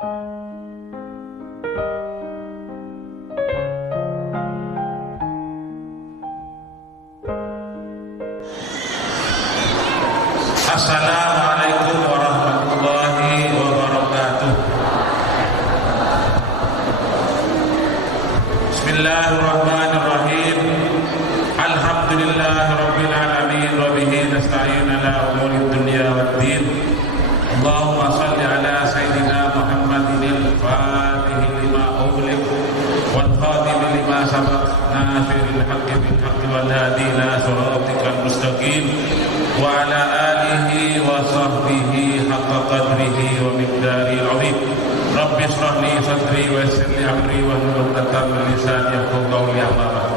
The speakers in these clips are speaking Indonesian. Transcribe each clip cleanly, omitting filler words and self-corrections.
Assalamualaikum warahmatullahi wabarakatuh. Bismillahirrahmanirrahim. Alhamdulillahirabbil alamin wa bihi nasta'in ala umuri dunya waddin. Allahumma shalli ala sayyidina Muhammadin al-fatih lima ughliq wal khatim lima sabaq nasiril haqqi bil haqqi wal hadi ila siratikal mustaqim wa ala alihi wa sahbihi haqqa qadrihi wa miqdaril azim. Rabbi shrah li sadri wa yassir li amri wa hlul 'uqdatam min lisani yafqahu qawli. Amma ba'd.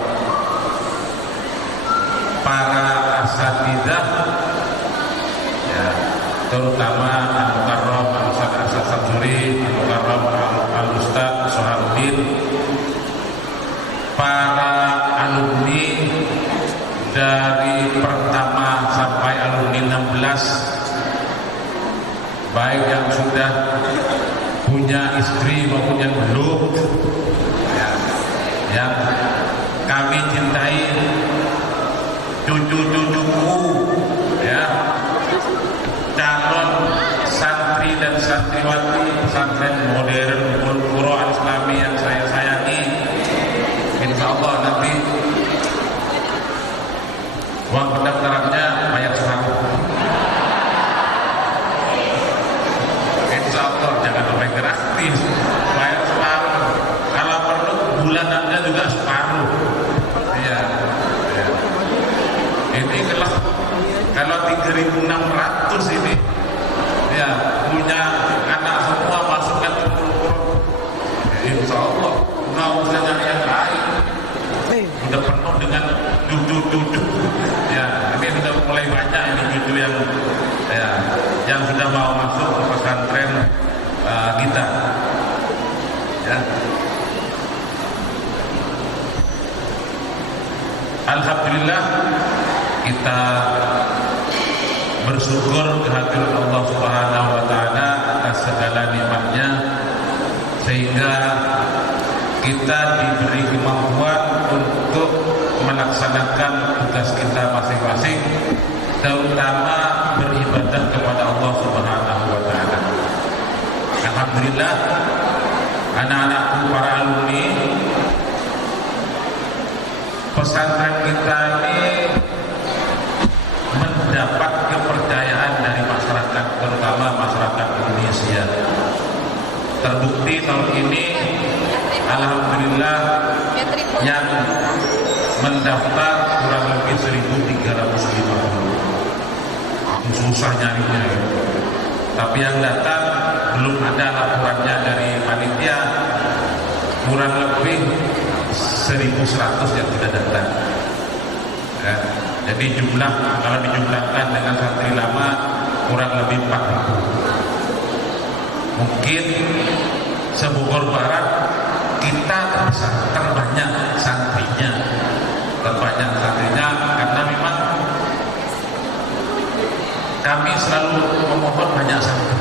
Para asatidzah ya, terutama Al-Mukarram Al-Ustaz Samsuri, Al-Mukarram Al-Ustaz Soharuddin, para alumni dari pertama sampai alumni 16, baik yang sudah punya istri maupun yang belum, ya, yang kami cintai, cucu-cucuku, ya, calon santri dan santriwati pesantren modern Qur'an Islami yang saya sayangi. Insya Allah nanti uang pendaftarannya bayar separuh. Insya Allah jangan sampai gratis, bayar separuh. Kalau perlu bulanannya juga separuh. Iya. Ya. Ini kalau 3.600 ini, ya, punya anak semua masukkan ke Qur'an. Insya Allah nggak usah nyari yang lain. Sudah penuh dengan cucu-cucu. Ya, ini sudah mulai banyak ini cucu yang, ya, yang sudah mau masuk ke pesantren kita. Ya. Alhamdulillah kita bersyukur kehadirat Allah Subhanahu wa taala atas segala nikmatnya, sehingga kita diberi kemampuan untuk melaksanakan tugas kita masing-masing, terutama beribadah kepada Allah Subhanahu wa taala. Alhamdulillah, anak-anakku para alumni pesantren kita ini mendapat kepercayaan dari masyarakat, terutama masyarakat Indonesia. Terbukti tahun ini alhamdulillah yang mendaftar kurang lebih 1.350. Susah nyarinya gitu. Tapi yang datang belum ada laporannya dari panitia, kurang lebih 1.100 yang tidak datang. Ya, jadi jumlah kalau dijumlahkan dengan santri lama kurang lebih 4.000. Mungkin se-Bogor Barat kita terbanyak santrinya, karena memang kami selalu memohon banyak santri.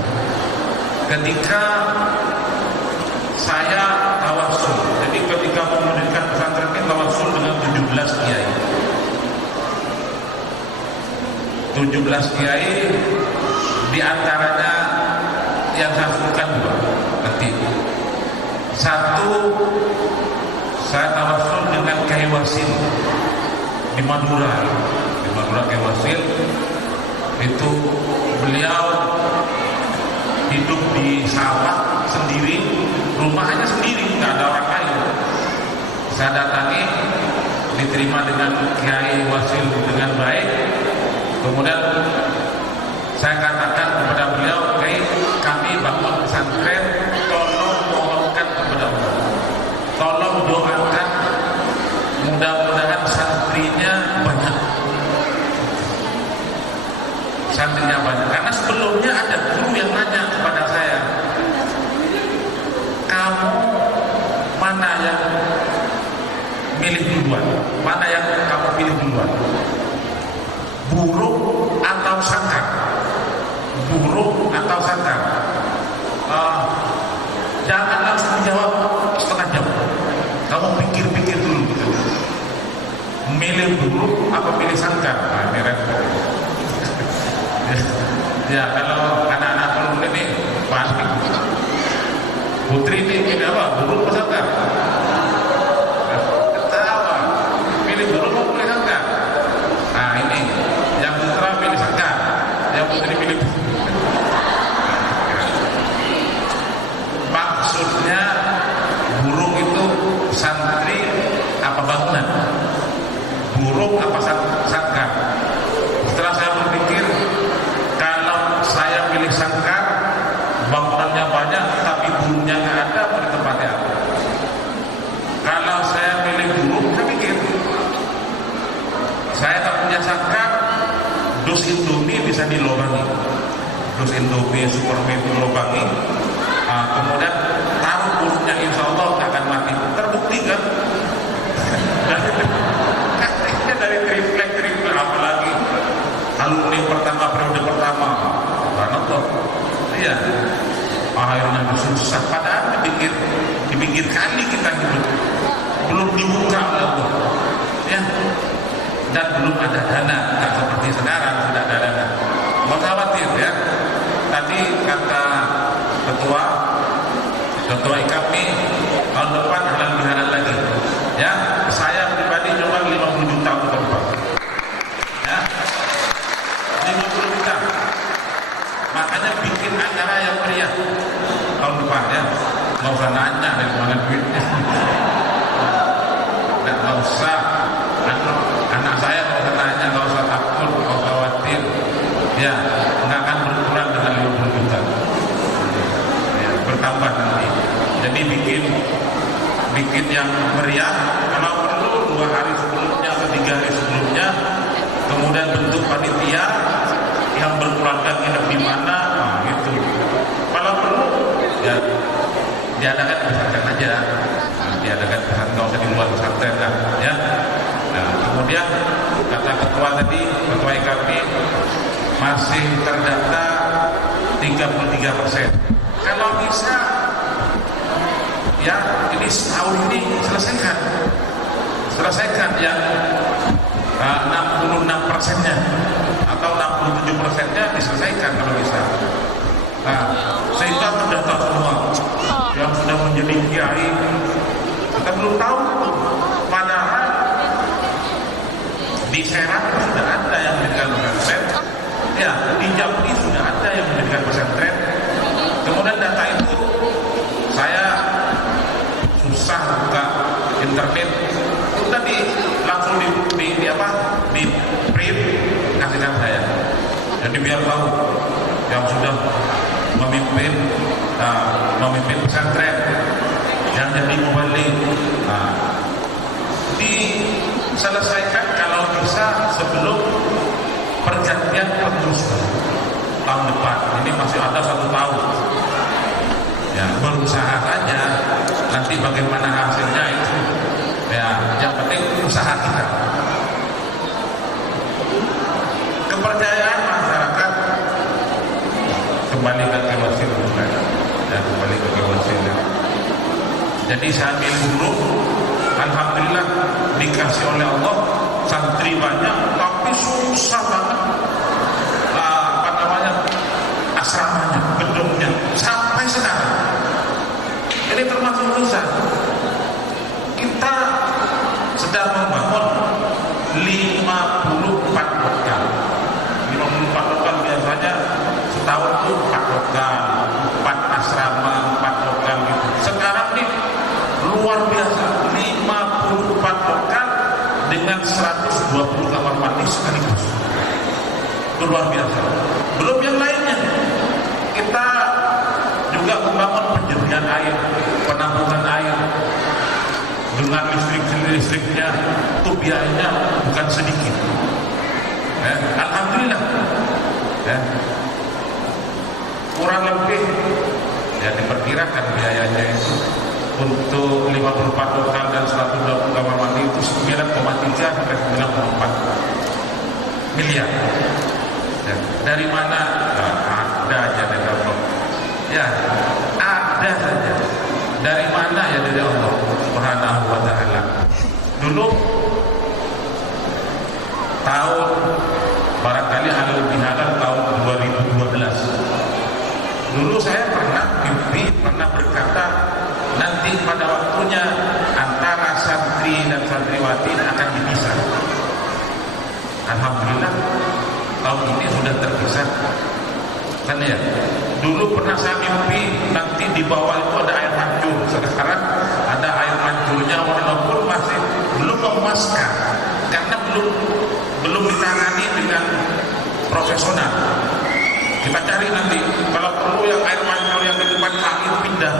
Ketika saya tawasul, jadi ketika memulihkan pesantren ini tawasul dengan 17 kiai. 17 kiai, diantaranya yang saya sebutkan dua nanti. Satu, saya tawasul dengan Kiai Wasil di Madura. Di Madura Kiai Wasil itu beliau hidup di sawah sendiri, rumahnya sendiri, nggak ada orang lain. Saya datangi, diterima dengan Kiai Wasil dengan baik. Kemudian saya katakan kepada beliau, Kiai, kami bangun pesantren, tolong mohonkan kepada Allah, tolong doakan, mudah-mudahan santrinya banyak. Santrinya banyak, karena sebelumnya ada guru yang nanya kepada saya, kamu mana yang milih duluan, mana yang kamu pilih duluan, burung atau sangkar? Burung atau sangkar? Jangan langsung jawab setengah jam. Kamu pikir-pikir dulu gitu. Milih dulu apa pilih sangkar? Nah, ini repot. Ya kalau anak-anak kalau ini pasti Putri ini apa? Dulu apa sangkar? Ketawa. Pilih dulu mau pilih sangkar? Nah ini yang putra pilih sangkar, yang putri pilih. Maksudnya burung itu santri apa bangunan? Burung apa sangkar? Setelah saya berpikir, kalau saya pilih sangkar, bangunannya banyak tapi burungnya nggak ada, pada tempatnya apa? Kalau saya pilih burung, saya pikir saya tak punya sangkar, dus Indomie bisa dilobangi, dus Indomie Supermie itu lobangi. Kemudian taruh burungnya, insya Allah tak akan mati. Terbukti kan? Dari triplek apalagi alumni pertama periode pertama nonton, iya akhirnya susah. Padahal dipikir kali kita hidup belum dibuka oleh Allah, ya, dan belum ada dana. Tak seperti sekarang sudah ada dana. Mau khawatir ya. Tadi kata ketua IKAPMI tahun depan halal lagi, ya. Saya pribadi coba 50 juta untuk depan, ya, 50 juta. Makanya bikin acara yang meriah tahun depan, ya. Nggak usah nanya dari mana duitnya, nggak usah. Anak saya nggak usah nanya, nggak usah takut, nggak usah khawatir, ya. Nggak akan berkurang dengan 50 juta, ya, bertambah nanti. Jadi bikin yang meriah, kalau perlu 2 hari sebelumnya atau 3 hari sebelumnya, kemudian bentuk panitia yang berkeluarga nginep di mana, nah, gitu. Kalau perlu ya diadakan pesantren aja, diadakan pesantren, nggak usah di luar pesantren lah, ya. Nah, kemudian kata ketua tadi, ketua IKAPMI masih terdata 33%. Kalau bisa, ya, ini setahun ini selesaikan yang 66%-nya atau 67%-nya diselesaikan kalau bisa. Nah, sehingga terdata semua yang sudah menjadi kiai. Kita belum tahu, padahal di Serang sudah ada yang mendirikan pesantren, ya, di Jambi sudah ada yang mendirikan pesantren. Kemudian data itu saya susah buka internet, itu tadi langsung di print kasihkan saya. Jadi biar tahu yang sudah memimpin pesantren, yang jadi mubalik. Nah, diselesaikan kalau bisa sebelum pergantian pengurus tahun depan. Ini masih ada 1 tahun. Ya, berusaha saja. Nanti bagaimana hasilnya itu, ya, yang penting usaha kita. Kepercayaan masyarakat kembali ke KYC, ya, kembali ke KYC. Jadi saya ambil guru, alhamdulillah dikasih oleh Allah santri banyak, tapi susah banget asramanya, gedungnya sampai sekarang. Ini termasuk susah. Kita sedang membangun 54 lokal. 54 lokal biasanya setahun itu 4 lokal, 4 asrama, 4 lokal gitu. Sekarang ini luar biasa, 54 lokal dengan 120 kamar mandi sekaligus. Itu luar biasa. Belum yang lainnya. Kita juga membangun penjernihan air, penampungan air dengan listriknya, itu biayanya bukan sedikit. Ya, alhamdulillah. Ya. Kurang lebih, ya, diperkirakan biayanya itu untuk 54 lokal dan 120 kamar mandi itu 9,3 sampai 9,4 miliar. Ya. Dari mana? Nah, ada aja dari Allah. Ya, ada saja. Dari mana ya? Dari Allah Subhanahu wa ta'ala. Dulu tahun barangkali halal bihalal tahun 2012. Dulu saya pernah mimpi, pernah berkata nanti pada waktunya antara santri dan santriwati akan dipisah. Alhamdulillah tahun ini sudah terpisah. Kan ya, dulu pernah saya mimpi nanti di bawah itu ada air mancur. Sekarang ada air mancurnya walaupun masih belum memuaskan karena belum ditangani dengan profesional. Kita cari nanti kalau perlu yang air mancur yang di depan langit pindah.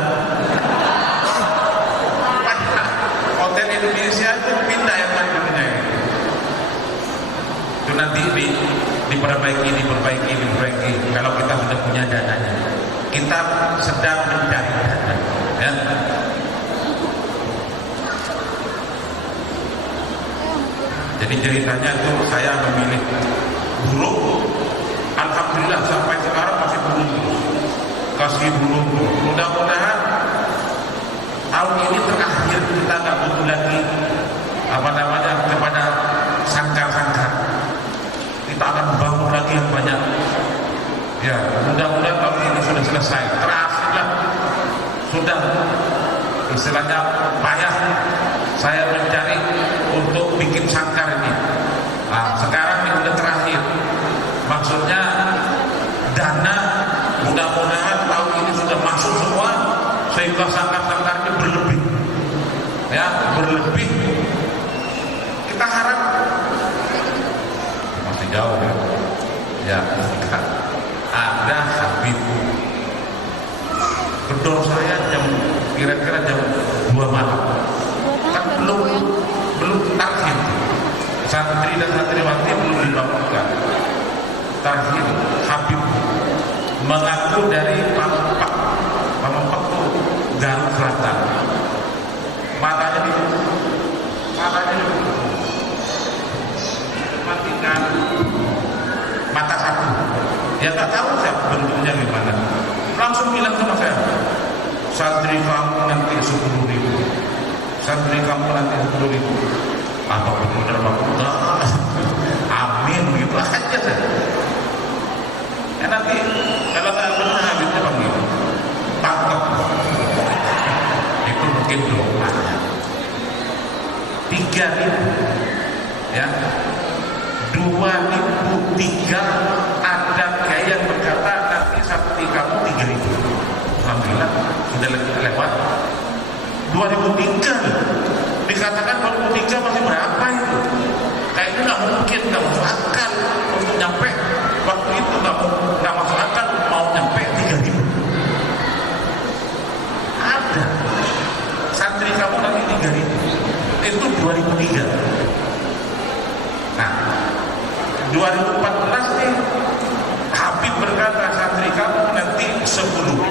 Hotel Indonesia itu pindah air mancurnya. Itu nanti diperbaiki. Kalau kita sudah punya dananya, kita sedang mencari dana. Ya. Jadi ceritanya itu saya memilih burung. Alhamdulillah sampai sekarang masih burung terus. Kasih burung. Mudah-mudahan tahun ini terakhir kita nggak butuh lagi kepada sangkar-sangkar. Kita akan bangun lagi yang banyak. Ya, mudah-mudahan tahun ini sudah selesai. Terakhirlah sudah istilahnya payah saya mencari untuk bikin sangkar ini. Nah, sekarang ini sudah terakhir. Maksudnya dana mudah-mudahan tahun ini sudah masuk semua sehingga sangkar-sangkarnya berlebih. Ya, berlebih. Kita harap masih jauh ya. Ya, ada Habib. Gedor saya kira-kira jam 2 malam. Kan belum tarhim. Santri dan santriwati belum dibangunkan. Tarhim Habib mengaku dari Pampak itu Garut Selatan. Matanya matikan mata satu. Ya tak tahu saya bentuknya gimana. Langsung bilang sama saya, santri kamu nanti 10.000. Santri kamu nanti 10.000. Apa benar Pak? Amin gitu aja saya. Ya nanti kalau saya benar habisnya panggil tangkap. Itu mungkin doanya 3.000 ya 2.003 ada kayak yang berkata nanti santri kamu 3.000. Alhamdulillah sudah lewat 2003 dikatakan 2003 masih berapa itu? Kayaknya nggak mungkin, nggak masuk akal untuk nyampe waktu itu, nggak masuk akal mau nyampe 3.000. Ada santri kamu nanti 3.000 itu 2003. Nah 2014 nih Habib berkata santri kamu nanti 10.000.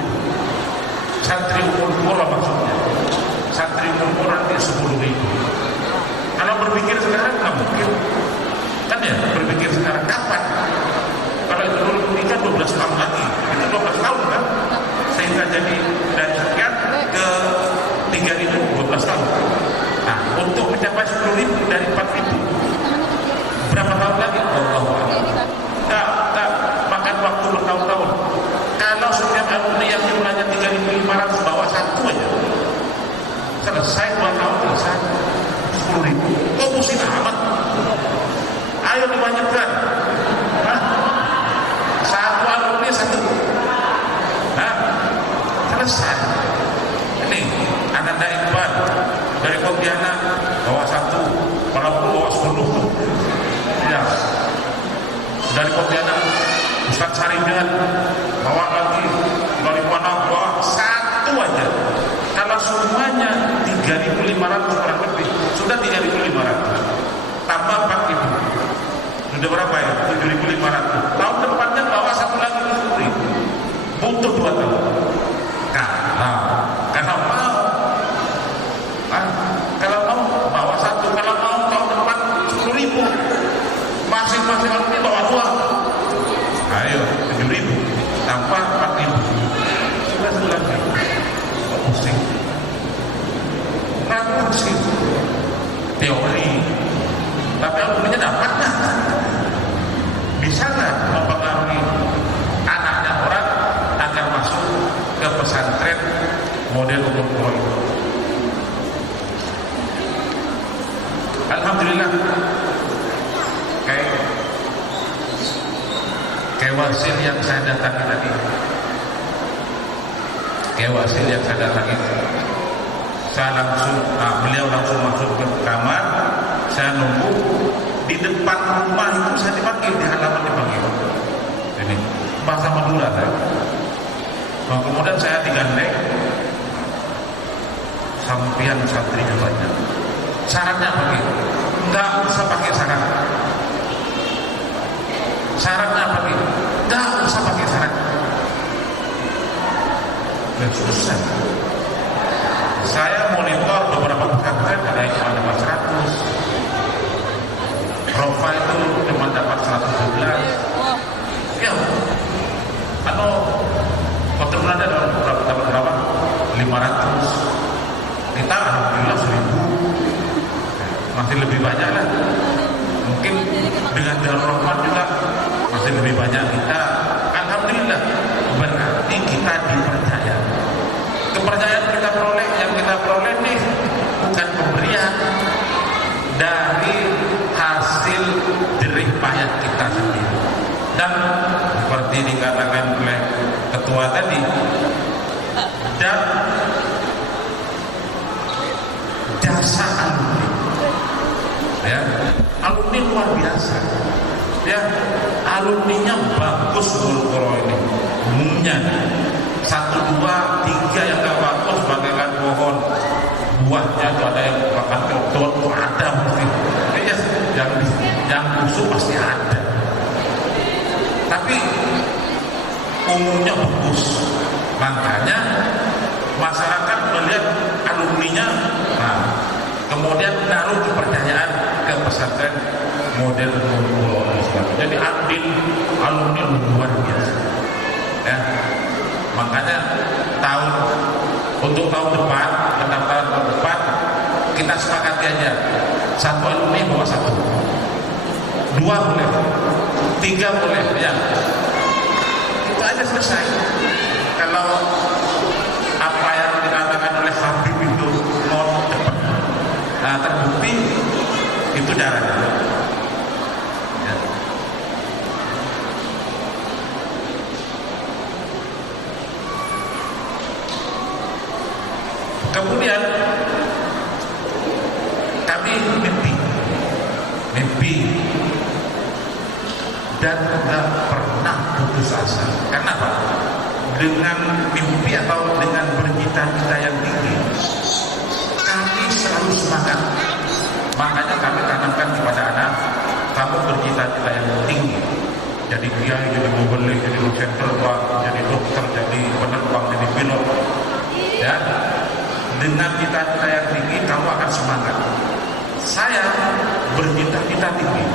Santri umur maksudnya santri umur nanti 10.000. Kalau berpikir sekarang nggak mungkin kan ya, berpikir sekarang kapan? Kalau itu dulu nikah 12 tahun lagi, itu 12 tahun kan, sehingga jadi dari sekian ke 3.000 12 tahun. Nah untuk mencapai 10.000 dari 4.000 berapa tahun lagi? Allah tak makan waktu bertahun-tahun. Kalau setiap alumni yang jumlahnya 3.500 bawa satu aja selesai 2 tahun selesai 10.000. Kok pusing amat? Ayo dibanyakan. Satu alumni satu. Selesai. Ini Ananda Iqbal dari Pontianak bawa satu, walaupun bawa 10. Ya. Dari Pontianak Ustaz Saridan bawa lagi dari mana bawa satu aja. Kalau semuanya 3.500 kurang lebih, sudah 3.500 tambah 4.000 sudah berapa ya? 7.500. Tahun depannya bawa satu lagi 10.000, butuh 2 tahun. Kalau mau bawa satu, kalau mau tahun depan 10.000, masing-masing alumni bawa 2. Ayo 7.000 tambah 4.000 sudah 11.000. Pusing. vaksin teori, tapi alumninya dapat nggak? Bisa nggak mempengaruhi anaknya orang agar masuk ke pesantren model Ummul Qura itu? Alhamdulillah, kayak wasil yang saya datangi tadi, beliau langsung masuk ke kamar, saya nunggu di depan rumah itu, saya dipanggil di halaman, dipanggil ini bahasa Madura kan? Nah, kemudian saya digandeng, sampian santrinya banyak, syaratnya begitu, nggak usah pakai syarat. Syaratnya apa gitu? Nggak usah pakai syarat. Dan susah. Saya monitor beberapa pesantren, ada yang cuma dapat 100, Rofa itu cuma dapat 112. Ya, Kota Belanda dapat berapa? 500. Kita alhamdulillah 1000. Masih lebih banyak lah. Mungkin dengan Darul Rahman juga masih lebih banyak kita. Alhamdulillah, berarti kita dipercaya. Kepercayaan yang kita peroleh nih bukan pemberian dari hasil jerih payah kita sendiri. Dan seperti dikatakan oleh ketua tadi, dan jasa alumni. Ya, alumni luar biasa. Ya, alumninya bagus Ummul Qura ini. Umumnya 1, 2, 3 yang gak bagus bagaikan pohon, buahnya tuh ada yang bahkan keton, ada mungkin. Ya, yang busuk pasti ada. Tapi umumnya bagus. Makanya masyarakat melihat alumninya, kemudian menaruh kepercayaan ke pesantren model Ummul Qura. Jadi alumni luar biasa. Ya. Makanya untuk tahun depan, pendaftaran tahun depan, kita sepakati aja. 1 alumni bawa 1, 2 boleh, 3 boleh, ya. Itu aja selesai. Kalau apa yang dikatakan oleh Habib itu mau cepat, terbukti, itu jarang. Ya. Kemudian kami mimpi dan tidak pernah putus asa. Karena apa? Dengan mimpi atau dengan bercita-cita yang tinggi, kami selalu semangat. Makanya kami tanamkan kepada anak, kamu bercita-cita yang tinggi. Jadi kiai, jadi gubernur, jadi dosen terbang, jadi dokter, jadi penerbang, jadi pilot. Ya, dengan cita-cita yang tinggi kamu akan semangat. Saya bercita-cita tinggi,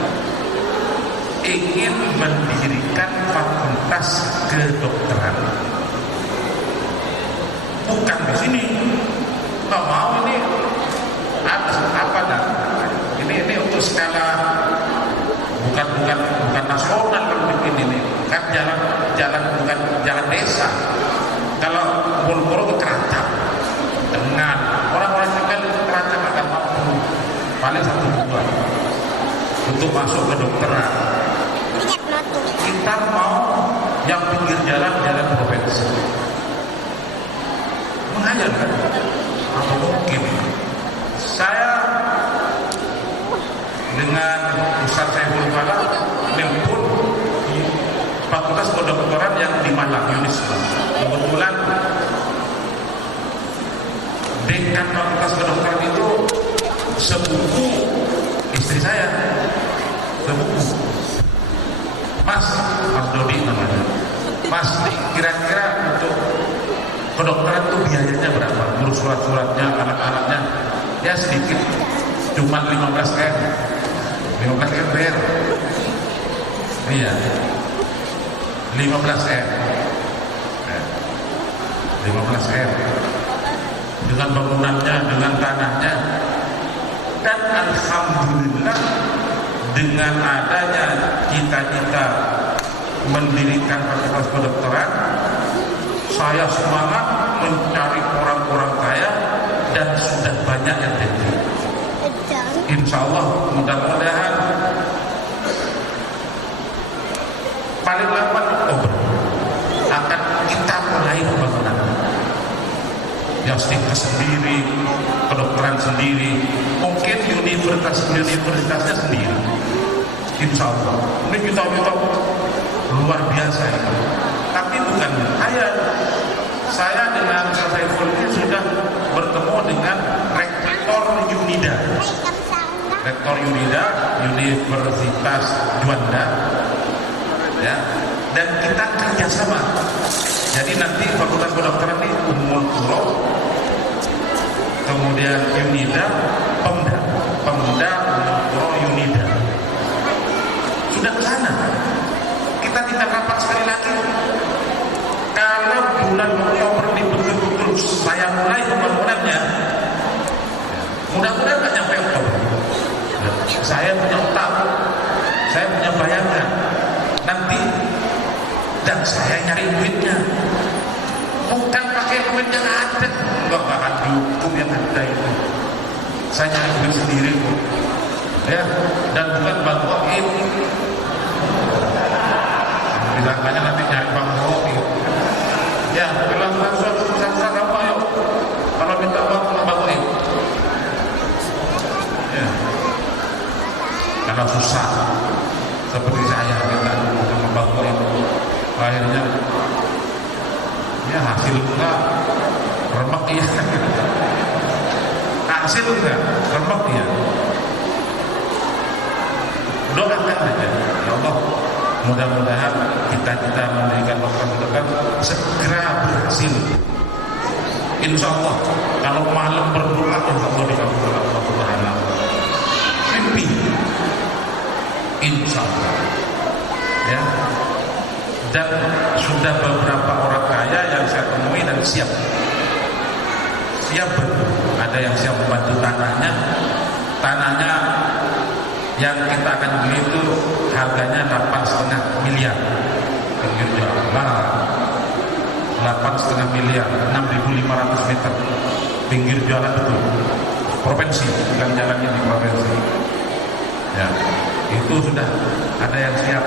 ingin mendirikan fakultas kedokteran. Bukan di sini, nggak mau ini apa dah? Ini untuk skala bukan nasional kalau bikin ini. Kan jalan bukan jalan desa. Kalau Ummul Qura ke Keracap, dengan orang-orang tinggal di Keracap akan mampu paling 1 bulan untuk masuk ke kedokteran. Kita mau yang pinggir jalan provinsi. Mengajar kan? Apa mungkin? Saya dengan Ustaz Saiful Fala mempun fakultas kedokteran yang di Malang, Unisba. Kebetulan dekan fakultas kedokteran itu sepupu istri saya, sepupu Mas Dodi namanya. Mas, kira-kira untuk kedokteran itu biayanya berapa? Ngurus surat-suratnya, anak-anaknya, ya sedikit, cuma 15 M bayar. Iya, 15 M. 15 M. Dengan bangunannya, dengan tanahnya, alhamdulillah dengan adanya cita-cita mendirikan fakultas kedokteran, saya semangat mencari orang-orang kaya dan sudah banyak yang jadi. Insya Allah mudah-mudahan paling lambat Oktober akan kita mulai pembangunan. Yang sendiri, kedokteran sendiri, mungkin universitasnya sendiri. Insya Allah. Ini kita luar biasa itu. Tapi bukan saya dengan Saiful ini sudah bertemu dengan Rektor Unida. Rektor Unida, Universitas Juanda, ya, dan kita kerjasama. Jadi nanti Fakultas Kedokteran ini Ummul Qura, kemudian Unida, Pemda Ummul Qura Unida. Sudah ke sana. Kita tidak rapat sekali lagi. Kalau bulan Oktober ini betul-betul saya mulai pembangunannya, mudah-mudahan nggak nyampe Oktober. Saya punya utang, saya punya bayangan nanti, dan saya nyari duitnya, bukan pakai duit yang ada, nggak akan dihukum yang ada itu. Saya nyari duit sendiri, ya, dan bukan bantuin. Bilangnya nanti nyari bang Robi, ya, bilang suatu susah kamu ayo, kalau minta uang bantuin, ya, karena susah seperti saya kita membangun akhirnya ya hasil enggak remek ya hasil enggak remek ya. Doakan saja ya Allah, mudah-mudahan kita mendirikan program segera berhasil. Insya Allah kalau malam berdoa insya Allah dikabulkan Allah Subhanahu. Mimpi insya Allah, ya. Dan sudah beberapa orang kaya yang saya temui dan siap ada yang siap membantu tanahnya yang kita akan beli itu harganya 8,5 miliar pinggir jalan, 8,5 miliar, 6.500 meter pinggir jalan itu provinsi, bukan jalannya di provinsi, ya. Itu sudah ada yang siap.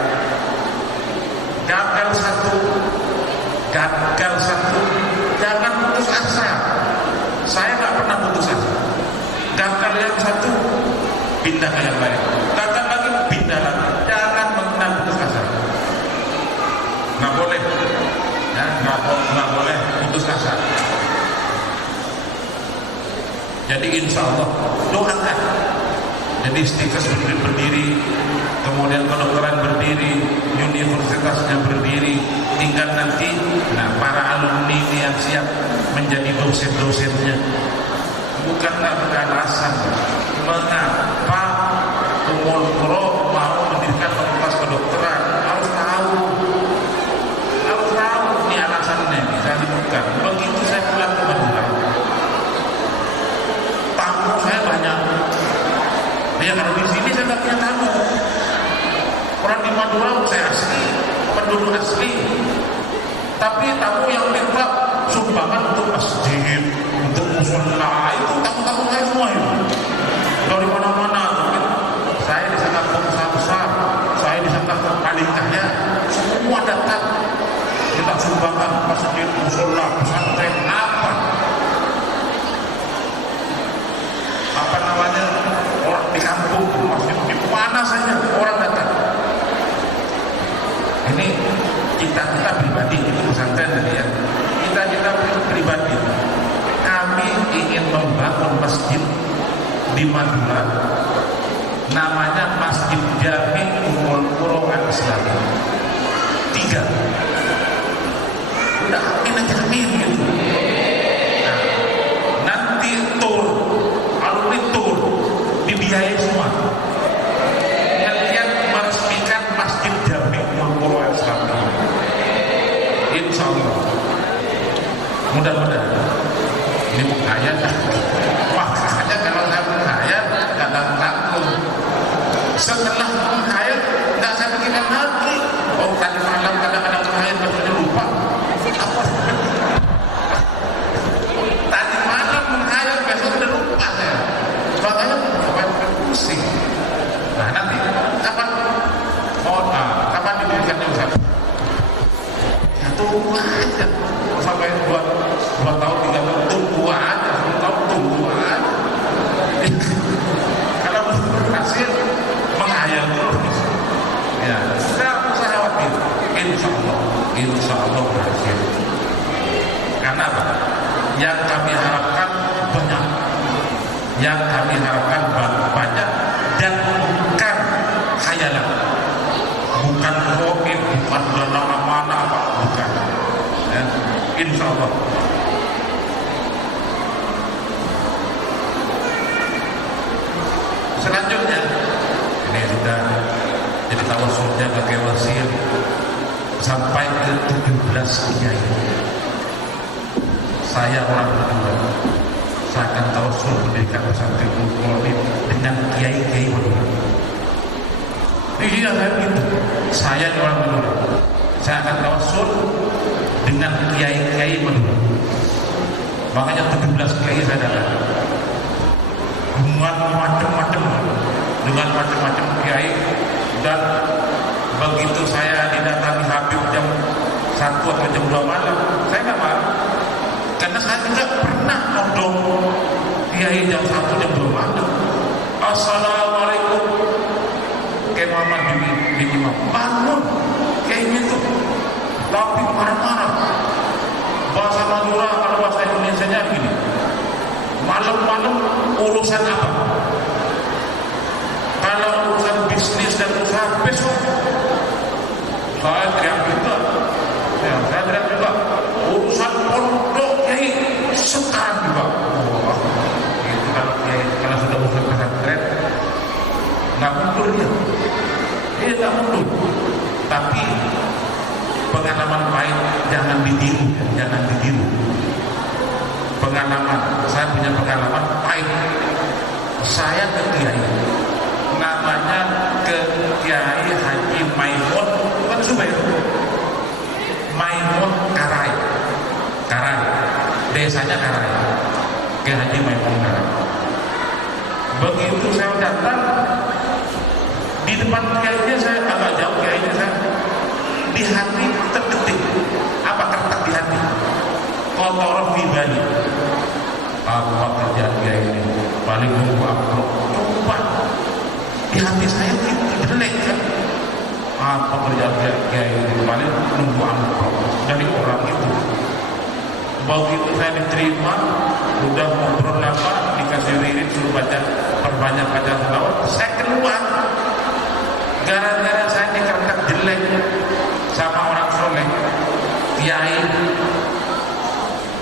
Gagal satu, jangan putus asa. Saya nggak pernah putus asa. Gagal yang satu, pindah ke yang lain. Gagal lagi, pindah lagi. Jangan pernah putus asa. Nggak boleh, ya, nggak boleh putus asa. Jadi insya Allah doakan. Jadi Stikes berdiri, kemudian kedokteran berdiri, universitasnya berdiri, tinggal nanti para alumni ini yang siap menjadi dosen-dosennya. Bukan beralasan mengapa Ummul Qura mau mendirikan fakultas kedokteran, harus tahu ini alasannya. Saya bukan begitu saya pulang ke Madura, tamu saya banyak. Ya kalau di sini saya nggak punya tamu. Orang di Madura saya asli, penduduk asli. Tapi tamu yang minta sumbangan untuk masjid, untuk musola, itu tamu-tamu saya semua itu. Dari mana-mana. Saya di sana pengusaha besar, saya di sana paling kaya, semua datang. Kita sumbangan masjid, musola, pesantren, apa namanya, orang di kampung, masjid di mana saja orang datang. Ini cita-cita pribadi, itu pesantren tadi ya. Cita-cita pribadi, kami ingin membangun masjid di Madura, namanya Masjid Jami Ummul Qura Al-Islam. 3. Udah kita jamin gitu. Nah, nanti alumni tour dibiayai semua. Kalian meresmikan Masjid Jami Ummul Qura Al-Islam. Insya Allah. Mudah-mudahan ini kaya. Wah, kalau saya kaya, nggak insya Allah berhasil. Karena apa? Yang kami harapkan banyak, yang kami harapkan banyak, dan bukan khayalan, bukan covid, bukan dana mana apa, bukan. Ya, insya Allah. Selanjutnya, ini sudah jadi tawasulnya pakai wasil sampai ke 17 kiai. Saya orang kedua, saya akan tawasul mendirikan pesantren Nurul dengan kiai-kiai berdua. Iya saya gitu. Saya orang kedua, saya akan tawasul dengan kiai-kiai berdua. Makanya 17 kiai saya datang. Dengan macam-macam kiai, dan begitu saya didatangi Habib jam 1 atau jam 2 malam, saya nggak marah, karena saya juga pernah nodong kiai jam 1 jam 2 malam. Assalamualaikum, Kiai Muhammad bin Imam, bangun kiai itu, tapi marah-marah. Bahasa Madura, kalau bahasa Indonesianya gini, malam-malam urusan apa? Kalau urusan bisnis dan usaha besok, saya teriak juga. Ya, saya teriak juga. Urusan pondok kiai sekarang juga. Oh, itu kalau sudah urusan pesantren, nggak mundur dia. Dia nggak mundur. Tapi pengalaman baik jangan ditiru, jangan ditiru. Pengalaman, saya punya pengalaman pahit. Saya ke kiai, namanya ke Kiai Haji Maimun, bukan Zubair, Maimun Karai, desanya Karai, Kiai Haji Maimun Karai. Begitu saya datang, di depan kiainya saya agak jauh, kiainya saya di hati terketik, apa tertak di hati? Kotor pribadi. Apa kerjaan kiai ini? Paling nunggu amplop. Coba di hati saya itu jelek kan? Apa kerjaan kiai ini? Paling nunggu amplop dari orang itu. Begitu saya diterima, udah ngobrol lama, dikasih wirid suruh perbanyak baca selawat, saya keluar. Gara-gara saya dikertak jelek sama orang soleh, kiai.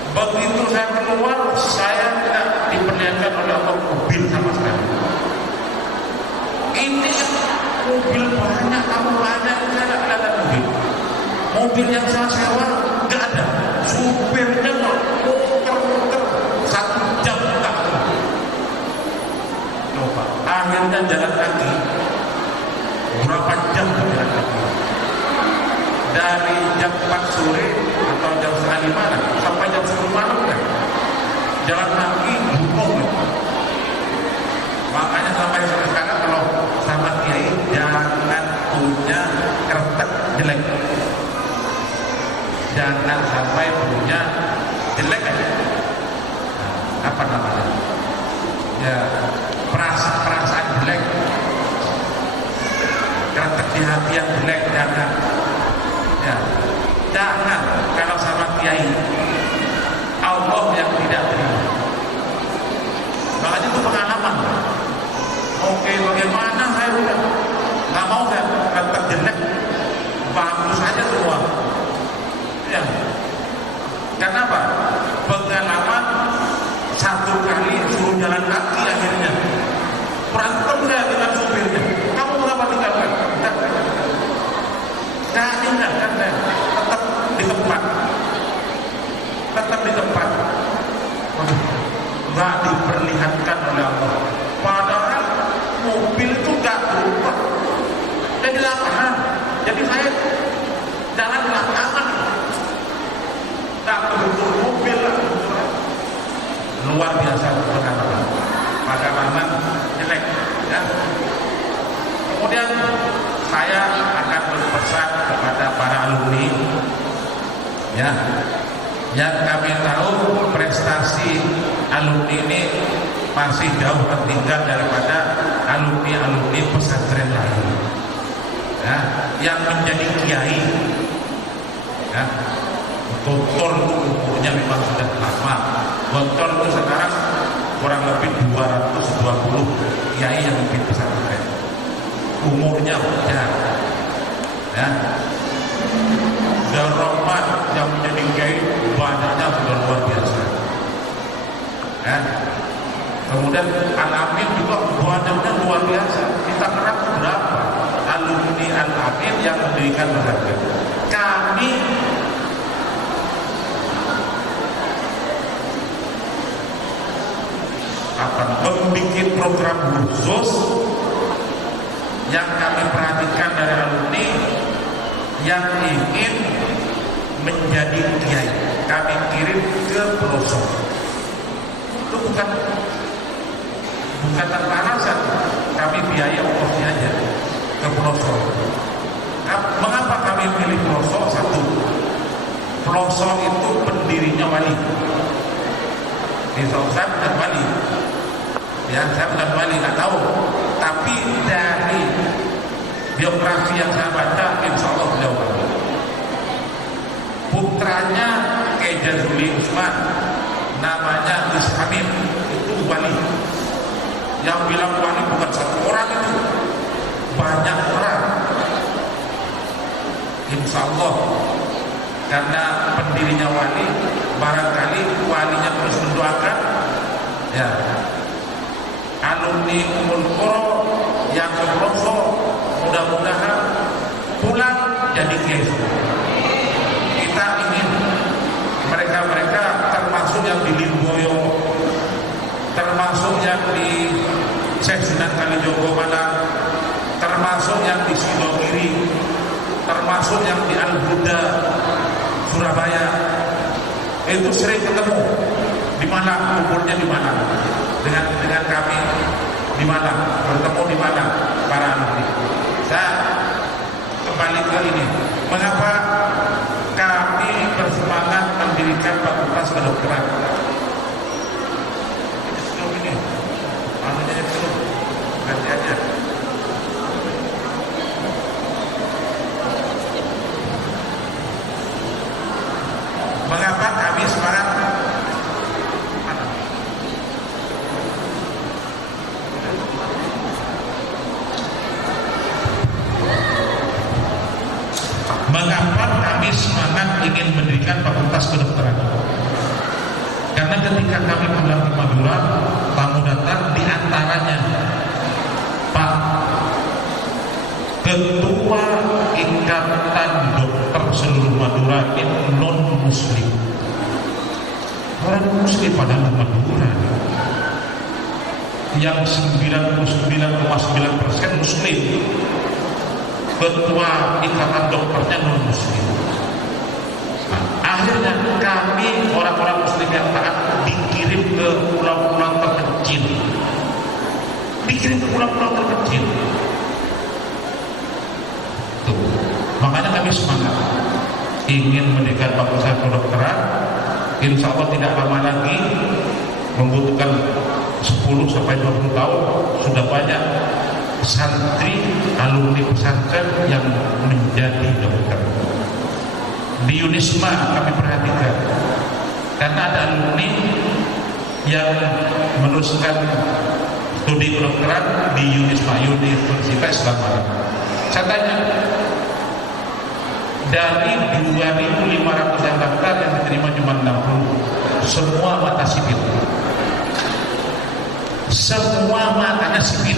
Begitu saya keluar, saya tidak diperlihatkan oleh Allah mobil sama sekali. Ini mobil banyak, kamu banyak, saya tidak kelihatan mobil. Mobil yang saya sewa nggak ada. Supirnya muter-muter 1 jam tak ketemu. Coba, akhirnya jalan kaki. Berapa jam jalan kaki? Dari jam 4 sore atau jam setengah 5 sampai jam 10 malam kan? Jalan kaki butuh. Makanya sampai sekarang kalau sama kiai jangan punya kertas jelek. Jangan sampai punya jelek aja. Nah, apa namanya? Ya, perasaan jelek. Kertas di hati yang jelek jangan. Ya, jangan kalau sama kiai Allah yang tidak terima. Makanya itu pengalaman. Oke, bagaimana saya udah nggak mau kan kata jelek, bagus aja semua. Ya, kenapa? Pengalaman 1 kali suruh jalan kaki akhirnya berantem nggak dengan supirnya. Kamu berapa tinggalkan? Nah, tinggalkan deh. Tetap di tempat. Tetap di tempat. Nggak diperlihatkan oleh Allah. Padahal mobil itu nggak berubah. Jadi lapangan. Jadi saya jalan di lapangan. Tak berubah mobil lah. Luar biasa pengalaman. Pengalaman jelek. Ya. Kemudian saya akan berpesan kepada para alumni, ya, yang kami tahu prestasi alumni ini masih jauh tertinggal daripada alumni pesantren lain, ya, yang menjadi kiai, Ya. Gontor itu umurnya memang sudah lama. Gontor itu sekarang kurang lebih 220 kiai yang lebih pesantren. Umurnya udah, ya. Dan rahmat yang menjadi kiai banyaknya sudah luar biasa. Ya. Kemudian Al-Amin juga banyaknya luar biasa. Kita kenal berapa alumni Al-Amin yang mendirikan pesantren. Kami membuat program khusus yang kami perhatikan dari alumni yang ingin menjadi kiai. Kami kirim ke pelosok. Itu bukan tanpa alasan. Kami biaya ongkosnya aja ke pelosok. Mengapa kami pilih pelosok? Satu, pelosok itu pendirinya wali. Saya bukan wali, ya saya bukan wali, nggak tahu. Tapi dari biografi yang saya baca, insya Allah beliau wali. Putranya Kiai Jazuli Usman, namanya Gus Hamid, itu wali. Yang bilang wali bukan satu orang itu, banyak orang. Insya Allah, karena pendirinya wali, barangkali walinya terus mendoakan, ya. Alumni Ummul Qura yang ke pelosok mudah-mudahan pulang jadi kiai. Kita ingin mereka termasuk yang di Lirboyo, termasuk yang di Syekh Sunan Kalijogo Malang, termasuk yang di Sidogiri, termasuk yang di Al-Huda Surabaya, itu sering ketemu di Malang, kumpulnya di Malang dengan kami di Malang, bertemu di Malang para alumni. Saya kembali ke ini, mengapa kami bersemangat mendirikan fakultas kedokteran? Ini anunya itu ganti aja. Mengapa kami semangat? Mengapa kami semangat ingin mendirikan fakultas kedokteran? Karena ketika kami pulang ke Madura, tamu datang, di antaranya Pak Ketua Ikatan Dokter seluruh Madura ini non Muslim. Orang Muslim pada Madura yang 99,9% Muslim. Ketua Ikatan Dokternya non Muslim. Nah, akhirnya kami orang-orang Muslim yang taat dikirim ke pulau-pulau terpencil. Tuh. Makanya kami semangat ingin mendirikan fakultas kedokteran. Insya Allah tidak lama lagi, membutuhkan 10 sampai 20 tahun, sudah banyak santri alumni pesantren yang menjadi dokter. Di Unisma kami perhatikan, karena ada alumni yang meneruskan studi kedokteran di Unisma, Universitas Islam Malang. Saya tanya, dari 2.500 yang daftar yang diterima cuma 60, semua mata sipil. Semua matanya sipil.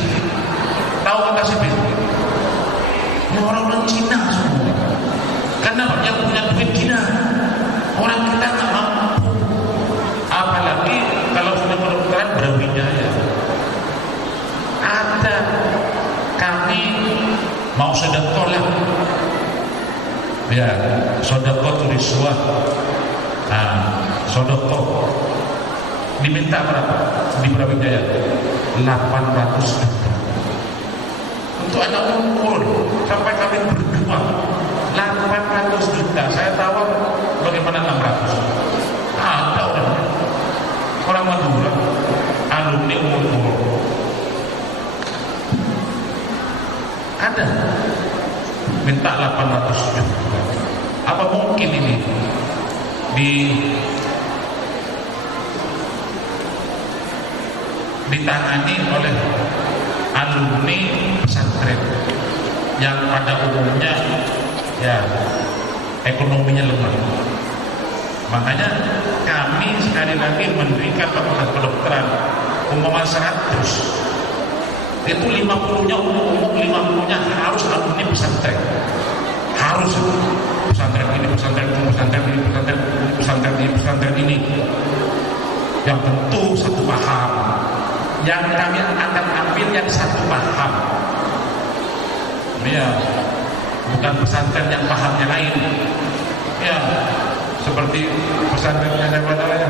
Tahu mata sipil? Ya orang-orang Cina semua. Karena yang punya duit Cina. Orang kita nggak mampu. Apalagi kalau sudah kedokteran Brawijaya. Ada kami mau sedekah lah. Ya, sedekah turiswa. Nah, sedekah diminta berapa? Di Brawijaya 800 juta. Untuk anak umur sampai kami berdua 800 juta. Saya tawar bagaimana 600. Ada orang Madura alumni umur ada minta 800 juta. Apa mungkin ini ditangani oleh alumni pesantren yang pada umumnya ya ekonominya lemah. Makanya kami sekali lagi mendirikan fakultas kedokteran umpama 100 itu 50-nya umum, 50-nya harus alumni pesantren. Harus pesantren ini, pesantren ini, pesantren ini, pesantren ini, pesantren ini, pesantren ini. Yang tentu satu paham. Yang kami akan ambil yang satu paham. Ya, bukan pesantren yang pahamnya lain. Ya, seperti pesantrennya siapa namanya?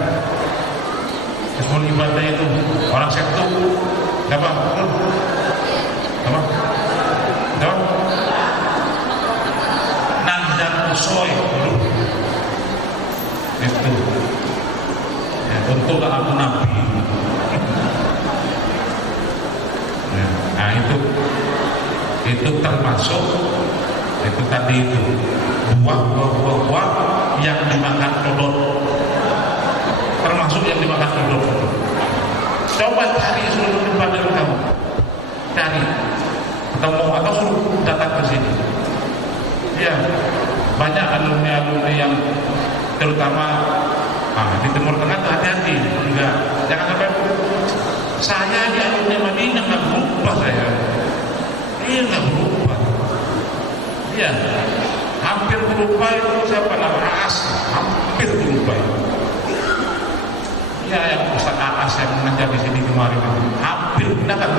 Ismul Ibadah itu orang Sabtu, siapa? Apa? Nandang Usoy itu. Ya, untuklah aku Nabi. Nah itu termasuk itu tadi itu buah yang dimakan kodok, termasuk yang dimakan kodok. Coba cari seluruh tempat dari kamu, cari ketemu atau suruh datang ke sini. Ya, banyak alumni yang terutama di Timur Tengah hati-hati juga, jangan sampai saya di alumni Madinah nggak berubah saya. Iya nggak berubah. Iya, hampir berubah itu siapa nama Aas, hampir berubah. Ya yang Ustaz Aas yang mengajar di sini kemarin hampir datang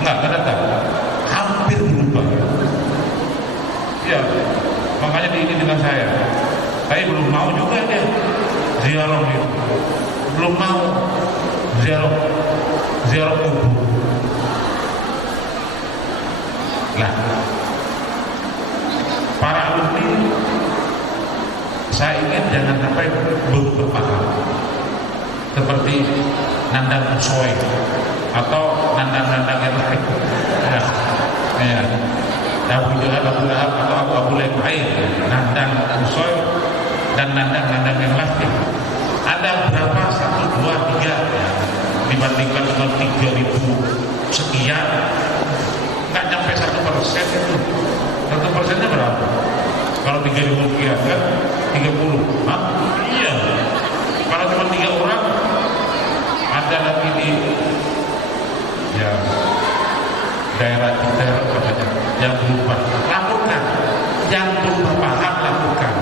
nggak datang, hampir berubah. Ya, makanya ini dengan saya belum mau juga dia ziarah itu, belum mau ziarah kubur. Nah, para alumni saya ingin jangan sampai berubah paham seperti Nandang Usoy atau nandang-nandang yang lain. Ya, Abu Jahal, Abu Lahab atau Abu Lahab lain, Nandang Usoy dan nandang-nandang yang lain. Ada berapa? 1, 2, 3 ya, dibandingkan dengan 3.000 sekian, nggak nyampe 1% itu. 1%-nya berapa? Kalau 3.000 sekian kan 30. Hah? Iya. Kalau cuma 3 orang, ada lagi di ya daerah kita yang berubah, lakukan. Yang berubah paham, lakukan.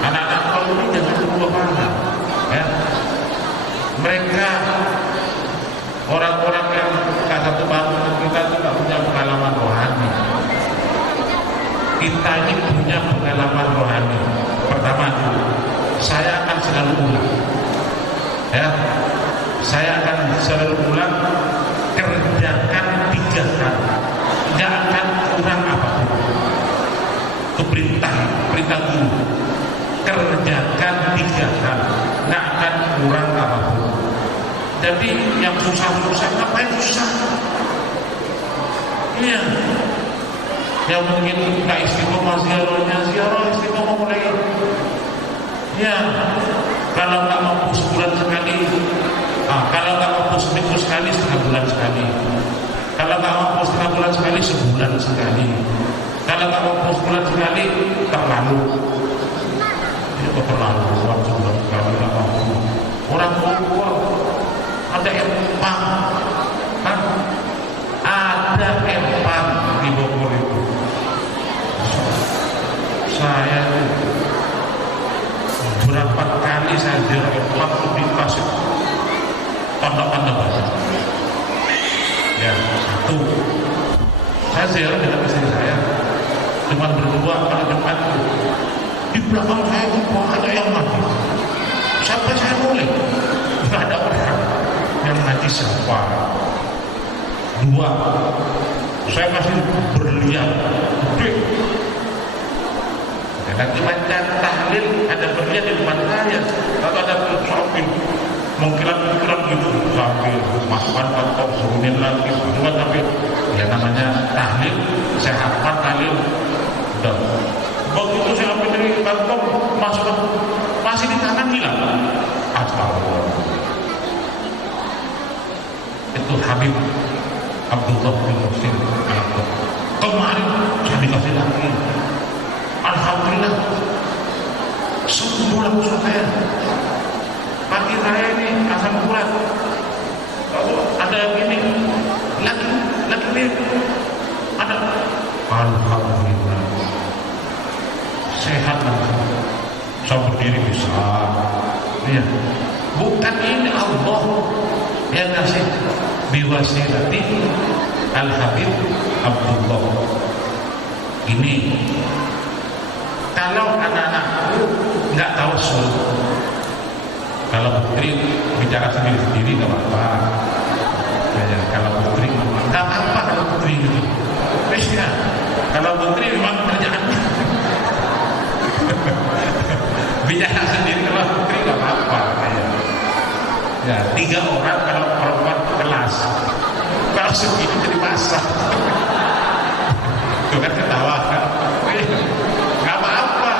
Anak-anak kalau ini jangan berubah paham ya. Mereka orang-orang yang satu bangun kita tidak punya pengalaman rohani. Kita ini punya pengalaman rohani. Pertama, saya akan selalu ulang ya, saya akan selalu ulang, kerjakan 3 hal, tidak akan kurang apapun. Itu perintah guru, kerjakan 3 hal, tidak akan kurang apapun. Jadi yang susah-susah ngapain susah? Iya, yang mungkin nggak istiqomah ziarah istiqomah mulai. Ya, kalau nggak mampu sebulan sekali, kalau nggak mampu seminggu sekali, setengah bulan sekali. Kalau nggak mampu setengah bulan sekali, sebulan sekali. Kalau nggak mampu sebulan sekali, terlalu. Ini keterlaluan sebulan sekali nggak mampu. Orang tua ada empang, ada empang di Bogor itu. Saya berapa kali saya ziarah empang di Tasik, tanda-tanda banyak. Ya, 1, saya ziarah dengan istri saya, cuma berdua pada depan. Di belakang saya itu ada yang mati. Sampai saya boleh, nggak ada orang yang mati siapa. 2, saya masih berlian, gede. Nanti baca tahlil ada berlian di depan saya, atau ada filsafat, mungkinan gitu, sambil masukkan kantong, suruhin lagi, cuma tapi ya namanya tahlil, saya hafal tahlil Udah. Begitu saya ambil dari kantong, masuk masih di tangan hilang. Astagfirullah. Itu Habib Abdullah bin Muslim. Kemarin saya dikasih lagi. Alhamdulillah. Sembuh langsung saya. Pagi saya ini asam urat. Lalu ada yang gini. Lagi ini ada. Alhamdulillah. Sehat langsung. Saya berdiri bisa. Ya. Bukan ini Allah yang ngasih biwasilati Al-Habib Abdullah. Ini kalau anak-anakku nggak tahu suruh, kalau putri bicara sendiri-sendiri nggak apa-apa. Ya, kalau putri nggak apa-apa kalau putri gitu. Ya, kalau putri memang kerjaannya bicara sendiri, kalau putri nggak apa-apa. Ya, 3 orang kalau perempuan kelas, kalau segini jadi masak. Itu kan ketawa kan? Nggak apa-apa,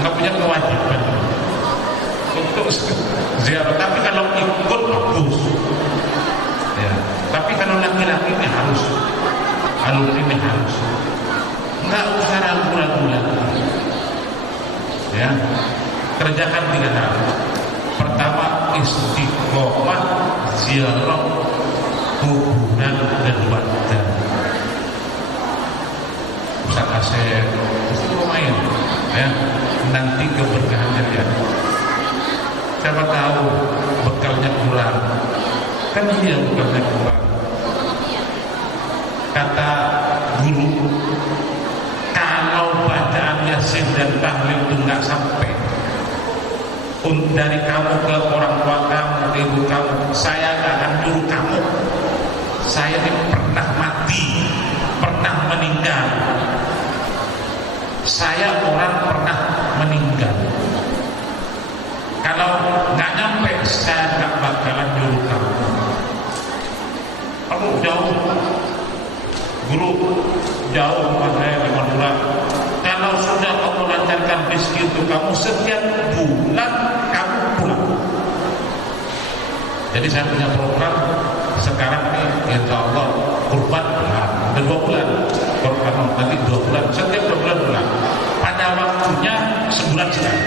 nggak punya kewajiban untuk ziarah. Tapi kalau ikut bagus. Ya, tapi kalau laki-laki ini harus, alumni ini harus. Nggak usah ragu-ragu lagi. Ya, kerjakan 3 hal. Pertama, istiqomah ziarah kuburan dan warga. Ustaz Asep itu lumayan, ya, nanti keberkahannya ya. Siapa tahu bekalnya kurang, kan dia bekalnya kurang. Kata guru, kalau bacaan Yasin dan tahlil itu nggak sampai dari kamu ke orang tua kamu, ibu kamu, saya nggak akan nyuruh kamu. Saya ini pernah mati, pernah meninggal. Saya orang pernah meninggal. Kalau nggak nyampe, saya nggak bakalan nyuruh kamu. Kamu jauh, guru jauh rumah saya di Madura. Kalau sudah kamu lancarkan rezeki untuk kamu, setiap bulan kamu pulang. Jadi saya punya program sekarang ini, insya Allah kurban pulang, dan 2 bulan. Kurban nanti 2 bulan, setiap 2 bulan pulang. Pada waktunya sebulan sekali.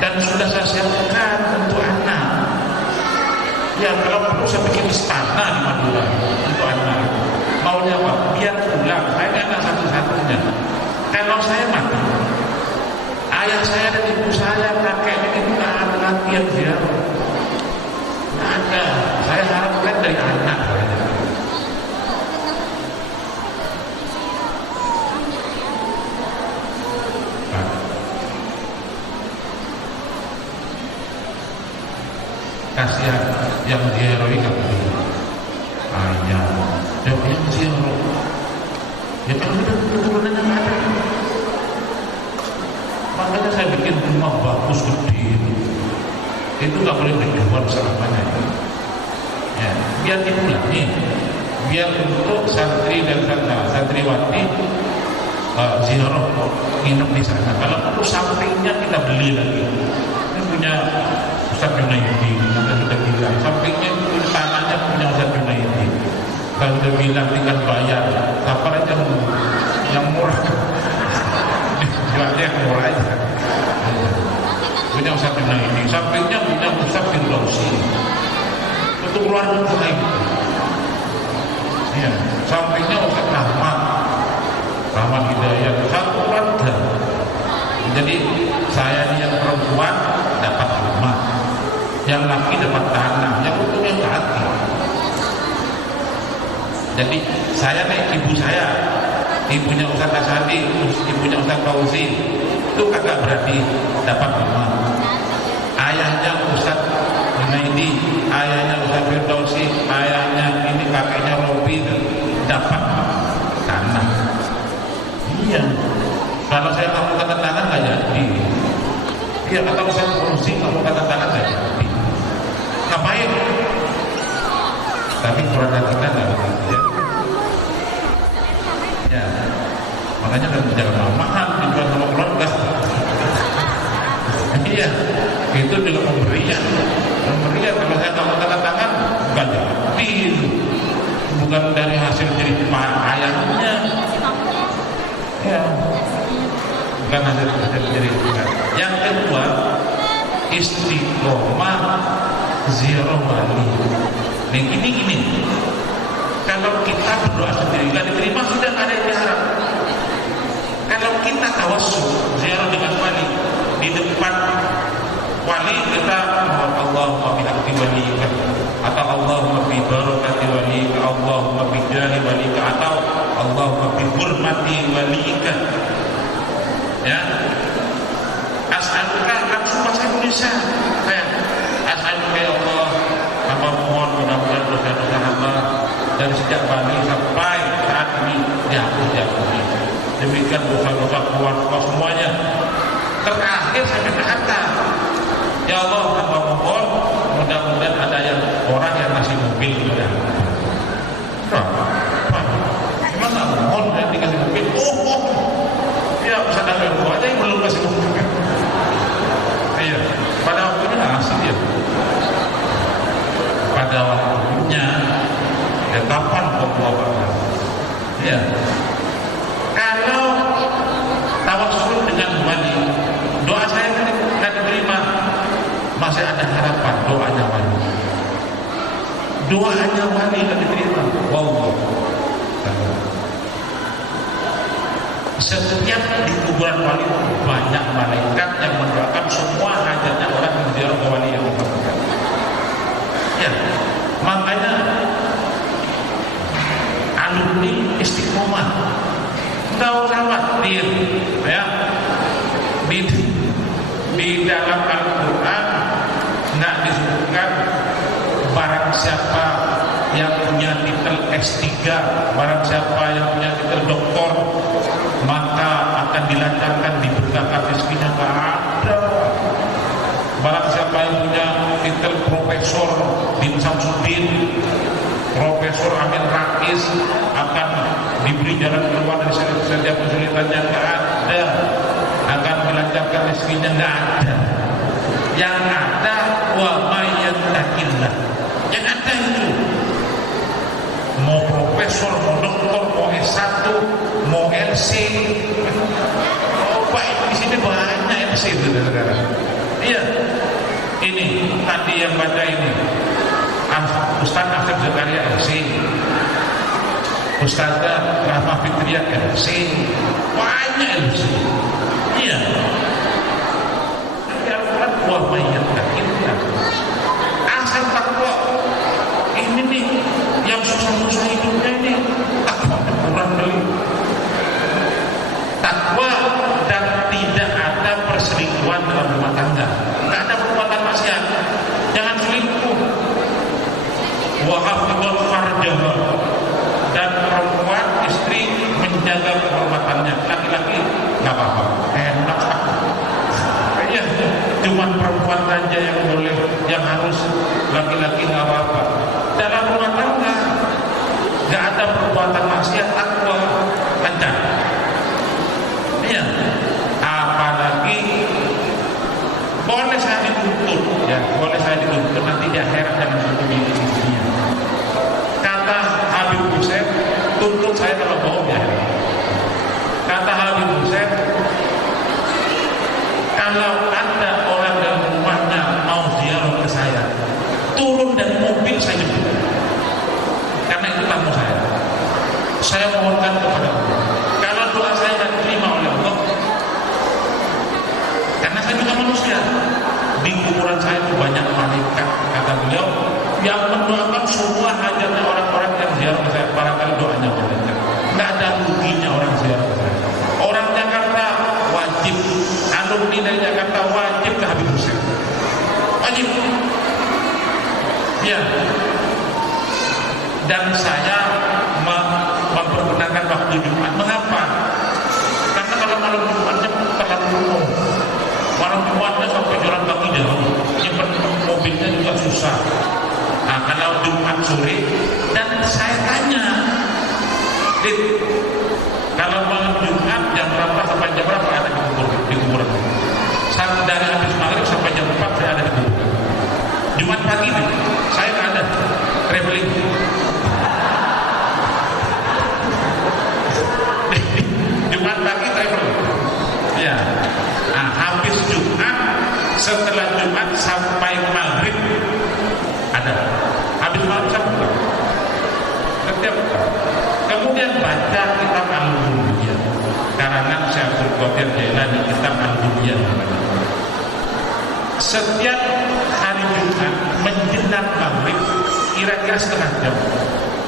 Dan sudah saya siapkan untuk anak. Ya kalau perlu saya bikin istana di Madura untuk anak. Maunya apa? Biar pulang. Saya anak satu-satunya. Kalau saya mati, ayah saya dan ibu saya, kakek ini tidak ada lagi yang ziarah. Tidak ada. Saya harapkan dari anak. Kasihan yang ziarah ini ayah, yang ziarah. Ya kalau kita keturunannya nggak ada. Makanya saya bikin rumah bagus gede. Itu nggak boleh dijual selamanya. Ya, biar dipulangi, biar untuk santri dan santriwati ziarah nginep di sana. Kalau perlu sampingnya kita beli lagi. Ini punya Ustaz Junaidi, kita sudah bilang. Sampingnya itu tanahnya punya Ustaz Junaidi. Kalau sudah bilang tinggal bayar, apa aja yang murah. Jualnya yang murah aja. Punya Ustaz Junaidi, sampingnya punya Ustaz Firdausi. Untuk keluar rumah itu. Ya, sampingnya Ustaz Rahmat Hidayat, satu keluarga. Jadi saya ini yang perempuan dapat rumah, yang laki dapat tanah, yang untungnya hati. Jadi saya nih ibu saya, ibunya Ustaz Asadi, ibunya Ustaz Fauzi, itu kagak berarti dapat rumah. Ayahnya Ustaz Junaidi, ayahnya Ustaz Firdausi, ayahnya ini kakeknya Robi dapat tanah. Iya. Kalau saya kamu kata tangan nggak jadi. Iya, kata Ustaz Fauzi kamu kata tangan nggak jadi. Ngapain? Tapi keluarga kita nggak begitu ya. Ya. makanya kan jangan mahal dijual sama keluarga. Iya, itu juga pemberian. Kalau saya tahu tanda tangan bukan jadi, bukan dari hasil jerih ayahnya. Ya, bukan hasil jerih. Yang kedua, istiqomah ziarah wali. Nah, gini. Kalau kita berdoa sendiri nggak diterima, sudah nggak ada yang diharap. Kalau kita tawassul ziarah dengan wali, di depan wali kita Allahumma bihaqqi waliyika, atau Allahumma bi barakati waliyika, Allahumma bi jahi waliyika, atau Allahumma bi hurmati waliyika. Ya, as'aluka, langsung bahasa Indonesia. As'aluka ya Allah, hamba mohon mudah-mudahan dosa-dosa hamba dari sejak Bali sampai saat ini dihapus. Demikian dosa-dosa keluarga semuanya. Terakhir sampai kata, ya Allah, hamba mohon mudah-mudahan ada yang orang yang ngasih mobil kepada gimana mohon yang dikasih mobil? Ya bisa ada dua aja yang belum kasih mobil. Iya, pada waktunya asik ya. Pada waktunya, ya kapan Allah? Ya, kalau tawassul dengan wali, doa saya tidak diterima, masih ada harapan doanya wali. Doanya wali tidak diterima. Wow. Setiap di kuburan wali banyak malaikat yang mendoakan semua hajatnya orang yang ziarah ke wali yang bersangkutan. Ya, makanya alumni istiqomah nggak usah khawatir, ya. Di dalam Al-Quran nggak disebutkan barang siapa yang punya titel S3, barang siapa yang punya titel doktor maka akan dilancarkan, diberkakan rezekinya. Nggak ada. Barang siapa yang punya titel Profesor bin Samsudin, Profesor Amin Rais akan diberi jalan keluar dari setiap kesulitannya. Nggak ada. Akan dilancarkan rezekinya. Nggak ada. Yang ada wa may yattaqillah. Yang ada itu mau profesor, mau doktor, mau S1, mau LC. Pak, di sini banyak LC, saudara. Iya. Ini tadi yang baca ini Ustaz Akhir Zakaria LC, Ustazah Rahmah Fitriah LC, banyak LC. Iya. Wa may yattaqillah. Asal takwa. Ini nih yang susah-susah hidupnya ini takwa kurang beli. Takwa dan tidak ada perselingkuhan dalam rumah tangga. Tidak ada perbuatan maksiat. Jangan selingkuh. Wa hafidhal farjaha. Dan perempuan istri menjaga kehormatannya. Laki-laki nggak apa-apa. Enak. Ya, cuma perempuan saja yang boleh, yang harus, laki-laki nggak apa-apa. Dalam rumah tangga nggak ada perbuatan maksiat, takwa lancar. Iya, apalagi boleh saya dituntut, ya boleh saya dituntut nanti di akhirat jangan dituntut di dunia. Kata Habib Hussein, tuntut saya kalau bohong ya. Kata Habib Hussein, kalau ada orang dalam rumahnya mau ziarah ke saya, turun dari mobil saya jemput. Karena itu tamu saya. Saya mohonkan kepada Allah. Kalau doa saya tidak diterima oleh Allah, karena saya juga manusia. Di kuburan saya itu banyak malaikat, kata beliau, yang mendoakan semua hajatnya orang-orang yang ziarah ke saya. Barangkali doanya malaikat. Nggak ada ruginya orang ziarah ke saya. Orang Jakarta wajib, alumni dari Jakarta wajib ke Habib Hussein. Wajib. Ya. Dan saya mempergunakan waktu Jumat. Mengapa? Karena kalau malam Jumatnya terlalu penuh. Malam Jumatnya sampai jalan kaki jauh. Nyimpen mobilnya juga susah. Nah, kalau Jumat sore, dan saya tanya, kalau malam Jumat jam berapa ada di kuburan. Dari habis maghrib sampai jam 4 saya ada di kuburan. Jumat pagi nih, saya nggak ada traveling. Jumat pagi traveling. Ya, nah, habis Jumat, setelah Jumat sampai maghrib ada. Habis maghrib sampai setiap. Kemudian baca kitab Al-Bunyah karangan Syaikhul Qadir Jailani, kitab Al-Bunyah. Setiap hari Jumat menjelang maghrib kira-kira setengah jam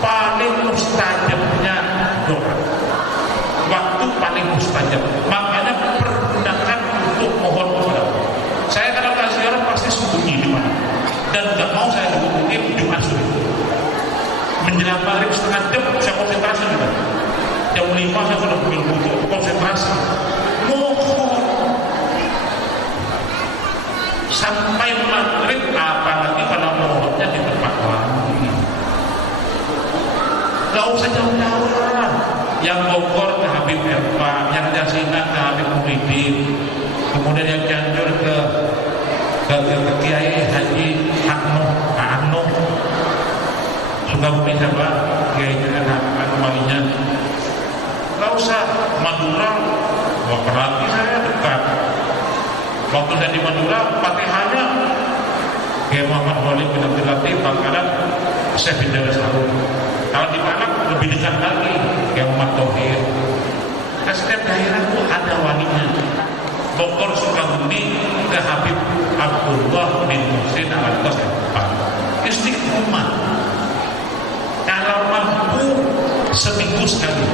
paling mustajabnya doa, waktu paling mustajab, makanya pergunakan untuk mohon kepada Allah. Saya kalau kasih orang pasti sembunyi di mana, dan nggak mau saya hubungin Jumat sore menjelang maghrib setengah jam saya konsentrasi juga. Jam 5 saya sudah untuk konsentrasi mohon sampai maghrib, apalagi kalau mohonnya di tempat wangi. Gak usah jauh-jauh lah. Yang Bogor ke Habib Erfa, yang Jasina ke Habib Muhyiddin, kemudian yang Cianjur ke Kiai Haji Hakno, Sukabumi siapa? Kiai Walinya. Gak usah Madura, apalagi saya dekat. Waktu saya di Madura, Fatihahnya Kiai Muhammad Walid bin Abdul Latif Bangkalan, Syekh bin Darus Harun. Kalau di Malang lebih dekat lagi Kiai Muhammad Tauhid. Setiap daerah itu ada walinya. Bogor Sukabumi ke Habib Abdullah bin Muhsin Al-Atas Istiqomah. Kalau mampu seminggu sekali.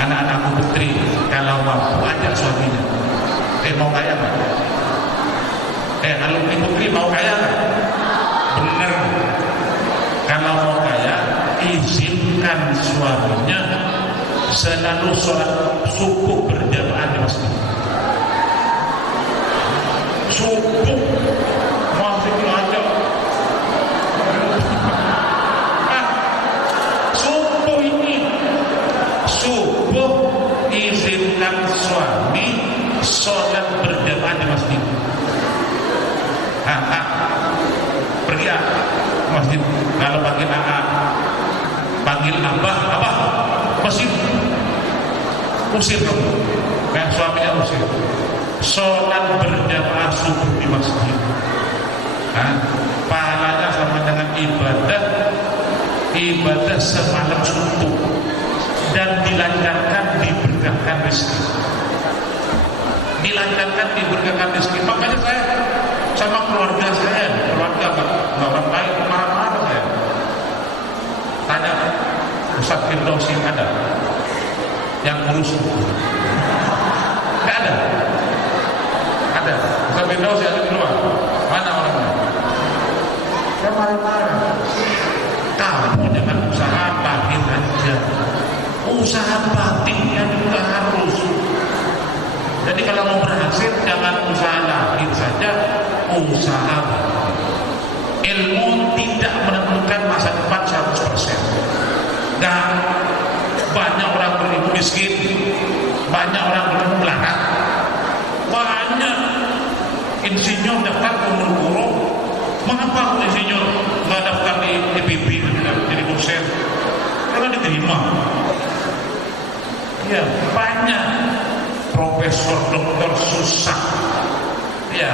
Anak-anakku putri kalau mampu ajak suaminya. Mau kaya nggak? Alumni putri mau kaya nggak? Bener. Kalau mau kaya, izinkan suaminya selalu sholat subuh berjamaah di masjid. Subuh masih belajar. Subuh ini, subuh izinkan suami sholat berjamaah di masjid. Pergi masjid. Kalau panggil panggil abah, masjid. Usir kamu. Kayak suaminya usir. Sholat berjamaah subuh di masjid. Pahalanya sama dengan ibadah semalam subuh, dan dilancarkan, diberkahkan rezeki. Dilancarkan, diberkahkan rezeki. Makanya saya sama keluarga nggak orang lain marah-marah saya. Tanya Ustaz Firdausi ada yang ngurus? Nggak ada. Ada Ustaz Firdausi ada di luar. Mana orangnya? Saya marah-marah. Kamu dengan usaha batin aja. Usaha batinnya juga harus. Jadi kalau mau berhasil jangan usaha lahir saja, usaha ilmu tidak menentukan masa depan 100%. Dan banyak orang berilmu miskin, banyak orang berilmu melarat, banyak insinyur daftar ke guru. Mengapa insinyur nggak daftar di EPB jadi dosen? Karena diterima. Ya banyak. Profesor, doktor susah. Ya.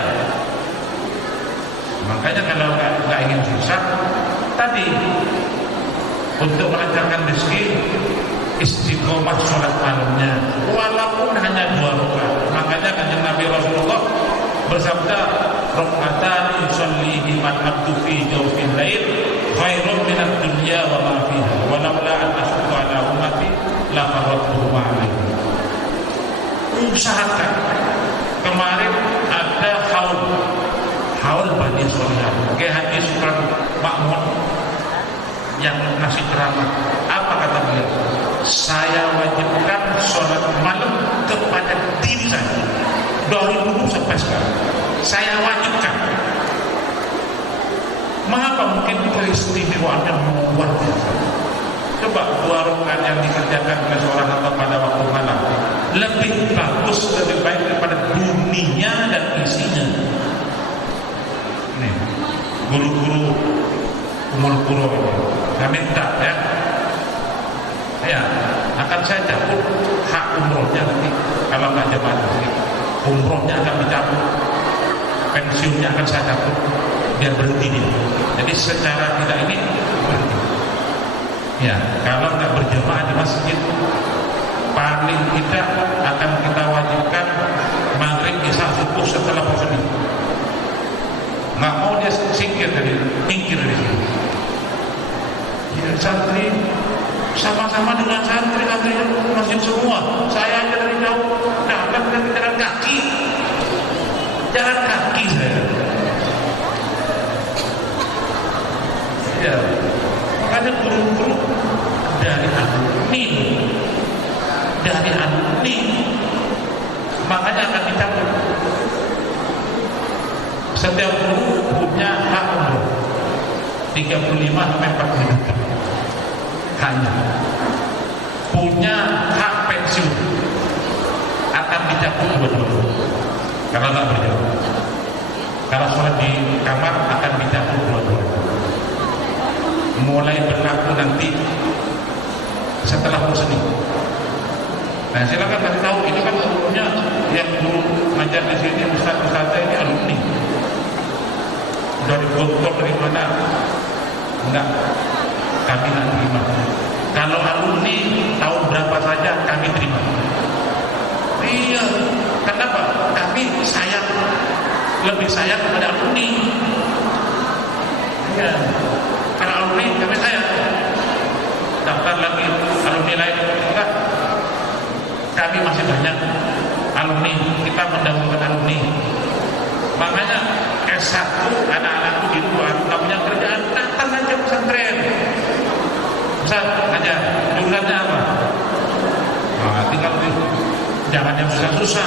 Makanya kalau nggak ingin susah, tadi untuk melancarkan rezeki, istiqomah sholat malamnya, walaupun hanya 2 rakaat. Makanya kanjeng Nabi Rasulullah bersabda, "Raka'atan yusallihi man abdu fi jawfil lail, khairun minad dunya wa ma fiha, wa laula an ashqa ala ummati la farratuhu ma'alaihi." Usahakan. Kemarin ada haul Bani Solihah, Kiai Haji Supran Makmun yang ngasih ceramah. Apa kata beliau? Saya wajibkan sholat malam kepada diri saya dari dulu sampai sekarang. Saya wajibkan. Mengapa? Mungkin keistimewaannya luar biasa. Coba 2 rakaat yang dikerjakan oleh seorang atau pada waktu malam lebih bagus, lebih baik daripada dunia dan isinya. Nih, guru-guru umur kuro ini, saya minta ya, akan saya cabut hak umrohnya nanti kalau nggak jemaah nanti, umrohnya akan dicabut, pensiunnya akan saya cabut biar berhenti dia. Jadi secara tidak ini berhenti. Ya, kalau nggak berjemaah di masjid, paling tidak akan kita wajibkan maghrib, isya, subuh setelah bersedih. Nggak mau dia singkir dari sini. Ya, santri sama-sama dengan santri masjid semua. Saya aja dari jauh datang dari jalan kaki saya. Ya, makanya guru-guru dari alumni, makanya akan dicabut. Setiap guru punya hak umroh 35 sampai 40 juta. Hanya punya hak pensiun akan dicabut dua-duanya karena tak berjamaah. Kalau sholat di kamar akan dicabut dua-duanya. Mulai berlaku nanti setelah musim. Nah, silakan kasih tahu, ini kan alumnya yang dulu ngajar di sini, ustaz-ustaznya ini alumni. Dari dokter dari mana? Enggak, kami tidak terima. Kalau alumni tahun berapa saja kami terima. Iya, kenapa? Kami sayang, lebih sayang kepada alumni. Iya, karena alumni kami sayang. Daftar lagi alumni lain enggak. Kami masih banyak alumni, kita mendahulukan alumni. Makanya S1 anak-anakku di luar nggak punya kerjaan, datang aja pesantren. Ustaz, aja jurusannya apa? Nah, tinggal jangan yang susah-susah,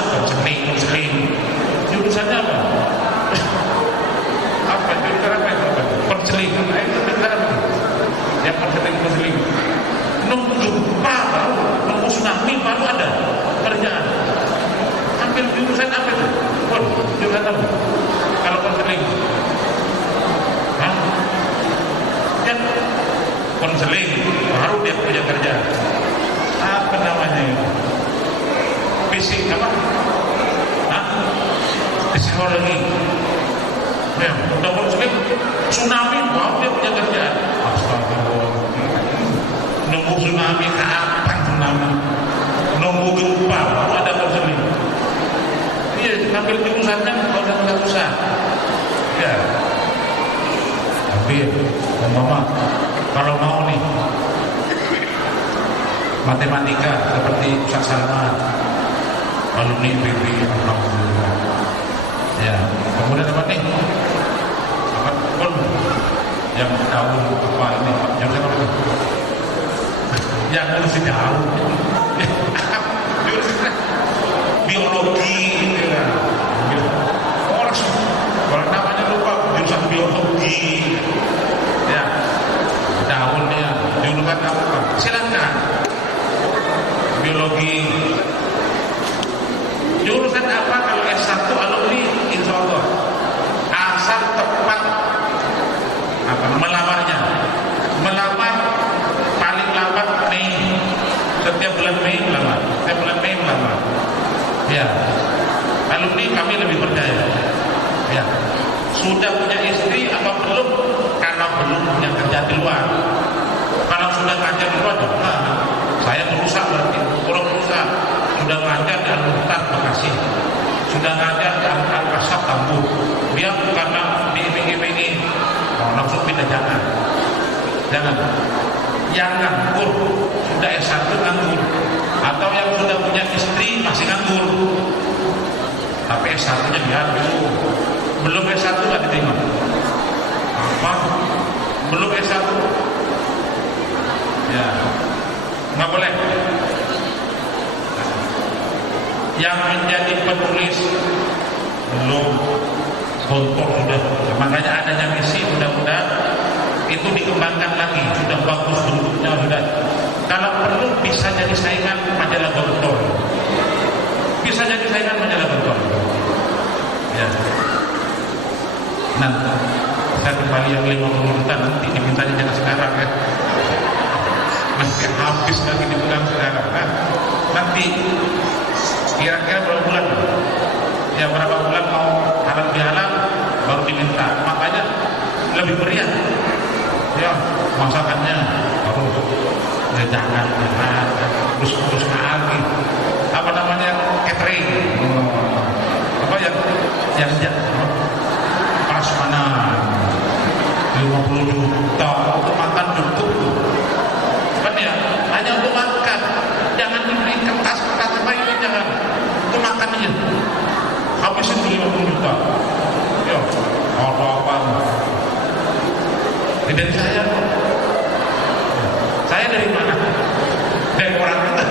konseling. Jurusannya apa? Apa jurusan apa itu? Konseling. Ya konseling. Nunggu gempa baru, nunggu tsunami baru ada kerjaan. Ambil jurusan apa itu? Jurusan apa? Kalau konseling, kan konseling baru dia punya kerjaan. Apa namanya itu? Fisik apa? Psikologi. Ya, udah konseling, tsunami baru dia punya kerjaan. Astagfirullah. Nunggu tsunami, kapan tsunami? Nunggu gempa baru ada konseling. Iya, ngambil jurusannya kalau udah susah. Ya. Tapi, mama, kalau mau nih matematika seperti Ustaz Salman, alumni PB, alhamdulillah. Ya, kemudian apa nih? Apa pun yang tahu apa ini? Yang saya tahu. Yang harus tahu. Biologi, ya. Kalau namanya lupa jurusan biologi, ya. Tahunnya jurusan apa? Silakan. Biologi. Jurusan apa kalau S1 alumni? Insya Allah. Asal tepat apa? Melamarnya. Melamar paling lambat Mei. Setiap bulan Mei melamar. Ya, alumni kami lebih percaya. Ya, sudah punya istri apa belum? Karena belum punya kerja di luar. Kalau sudah kerja di luar, saya berusaha berarti. Kalau berusaha sudah ngajar di Al-Muhtar Bekasi, sudah ngajar di Al-Kasab Tambun. Dia karena diiming-imingi nafsu pindah jangan. Yang nganggur sudah S1 nganggur, atau yang sudah punya istri masih nganggur tapi S1 nya diambil, belum S1 nggak diterima. Apa? Belum S1 ya nggak boleh. Yang menjadi penulis belum, gontor sudah. Makanya adanya misi, mudah-mudahan itu dikembangkan lagi. Sudah bagus bentuknya sudah. Kalau perlu bisa jadi saingan majalah gontor. jangan menyalahkan Tuhan. Ya. Nah, saya kembali yang 50 juta nanti dimintanya jangan sekarang ya. Nanti habis lagi dipegang sekarang. Nah, nanti kira-kira berapa bulan? Ya berapa bulan mau halal bihalal baru diminta. Makanya lebih meriah. Ya masakannya harus ya, jangan terus lagi. Apa namanya catering? Apa yang prasmanan 50 juta untuk makan cukup kan ya, hanya untuk makan, jangan dibeli kertas apa ini, jangan untuk makan aja habisin 50 juta ya, apa dari saya dari mana? Dari orang kita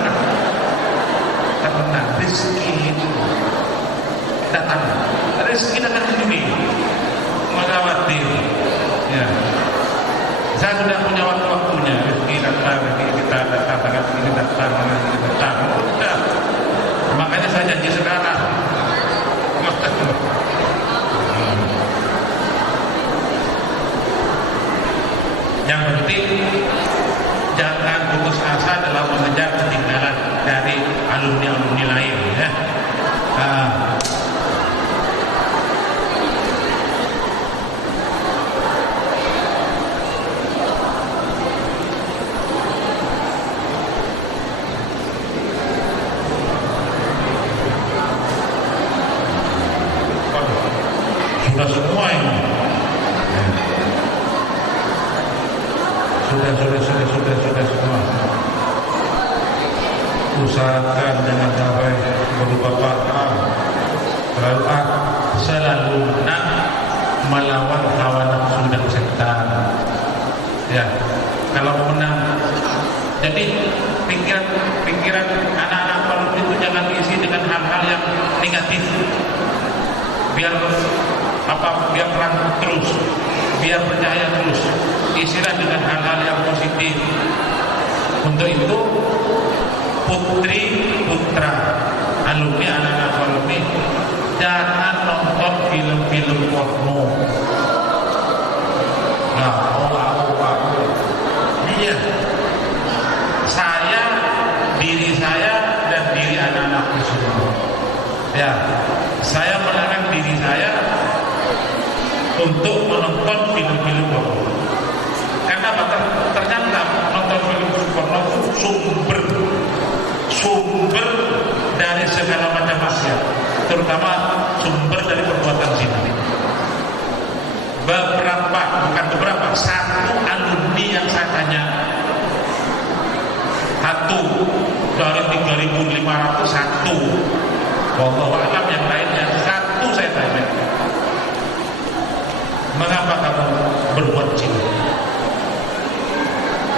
karena rezeki itu datang sendiri melewati ya. Saya sudah punya waktunya, rezeki datang, kita datang, ini datang. Udah. Makanya saya janji sekarang. Yang penting jangan putus asa dalam mengejar ketinggalan dari alumni lain ya. Sudah semua ini. Sudah semua. Usahakan jangan sampai berubah paham. Selalu menang melawan hawa nafsu dan setan. Ya, kalau menang. Jadi pikiran anak-anak baru itu jangan diisi dengan hal-hal yang negatif. Biar perang terus, biar percaya terus, isilah dengan hal-hal yang positif. Untuk itu putri putra alumni anak-anak alumni jangan nonton film-film porno. Nah, iya, diri saya dan diri anak-anak semua. Ya, saya melarang diri saya untuk menonton film-film porno. Karena ternyata nonton film porno itu sumber dari segala macam maksiat, terutama sumber dari perbuatan zina. Satu alumni yang saya tanya, dari 3.500 satu. Wallahu a'lam yang lainnya satu saya tanya, mengapa kamu berbuat zina?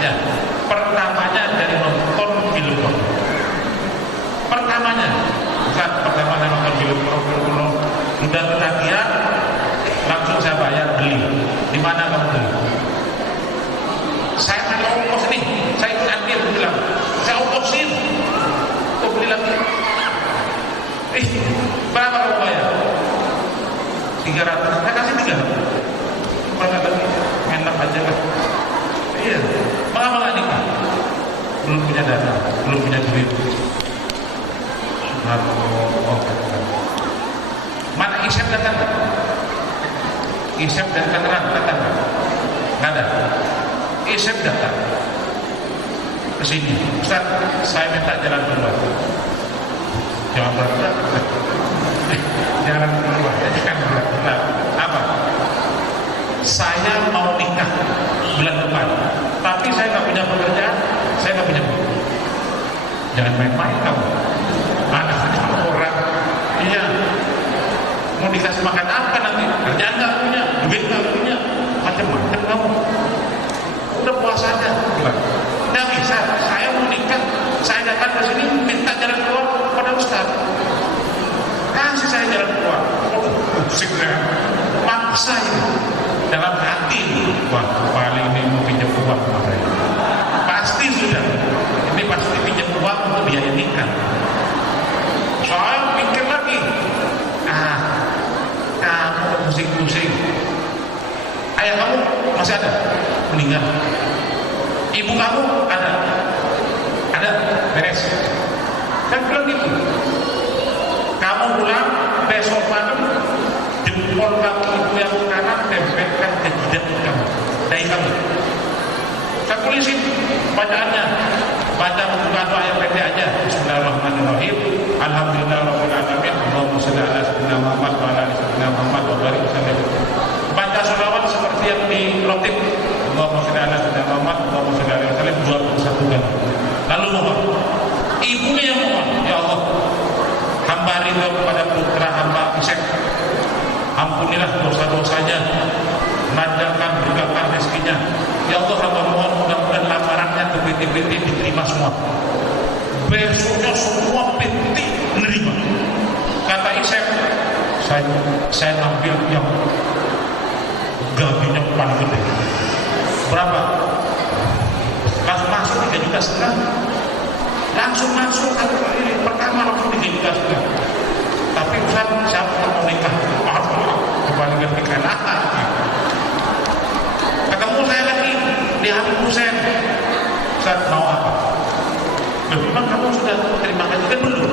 Ya, pertamanya dari nonton film porno. Pertamanya nonton film porno, sudah ketagihan, langsung saya bayar beli. Di mana kamu beli? Saya pakai ongkos nih, saya ikut ambil, bilang saya ongkosin untuk beli lagi. Berapa kamu bayar? 300. Saya kasih 300. Berapa lagi? Enak aja lah. Iya. Mengapa nggak nikah? Belum punya dana, belum punya duit. Subhanallah. Mana isep datang? Isep dan Tangerang datang? Nggak ada. Isep datang ke sini. Ustaz, saya minta jalan keluar. Jangan berat. Jalan keluar. Jangan berat. Apa? Saya mau nikah bulan depan, tapi saya nggak punya pekerjaan, saya nggak punya duit. Jangan main-main kamu. Anak-anak orang, iya, mau dikasih makan apa nanti? Kerjaan nggak punya, duit nggak punya, macam-macam kamu. Udah puas aja, bilang. Nggak bisa, saya mau nikah, saya datang ke sini minta jalan keluar kepada Ustaz. Kasih saya jalan keluar. Pusing ya, maksa ini. Dalam hati, wah paling ini mau pinjam uang kemarin. Pasti sudah, ini pasti pinjam uang untuk biaya nikah. Saya pikir lagi masih ada, meninggal. Ibu kamu ada, beres. Kan bilang gitu. Kamu pulang besok malam, jempol kaki ibu yang kanan tempelkan ke jidat kamu, dahi kamu. Saya tulisin bacaannya, baca membuka doa yang pendek aja. Bismillahirrahmanirrahim. Alhamdulillahirabbil alamin. Allahumma shalli ala sayyidina Muhammad wa ala ali sayyidina Muhammad wa barik wasallam. Baca sholawat seperti yang di rotib. Allahumma shalli ala sayyidina Muhammad wa ala ali wasallam 21 kali. Lalu mohon, ibunya yang mohon, ya Allah, hamba ridho kepada putra hamba Isep. Ampunilah dosa-dosanya, lancarkan berkahkan rezekinya. Ya Allah, hamba mohon mudah-mudahan lamarannya ke binti-binti diterima semua. Besoknya semua binti menerima. Kata Isep, saya ambil yang gajinya paling gede. Berapa? Pas masuk 3,5 juta. Langsung masuk satu kali pertama langsung 3,5 juta. Tapi Ustaz, siapa yang mau nikah? Kembali ke pikiran ketemu saya lagi di Habib Hussein. Ustaz, mau apa? Memang kamu sudah terima gaji kan belum?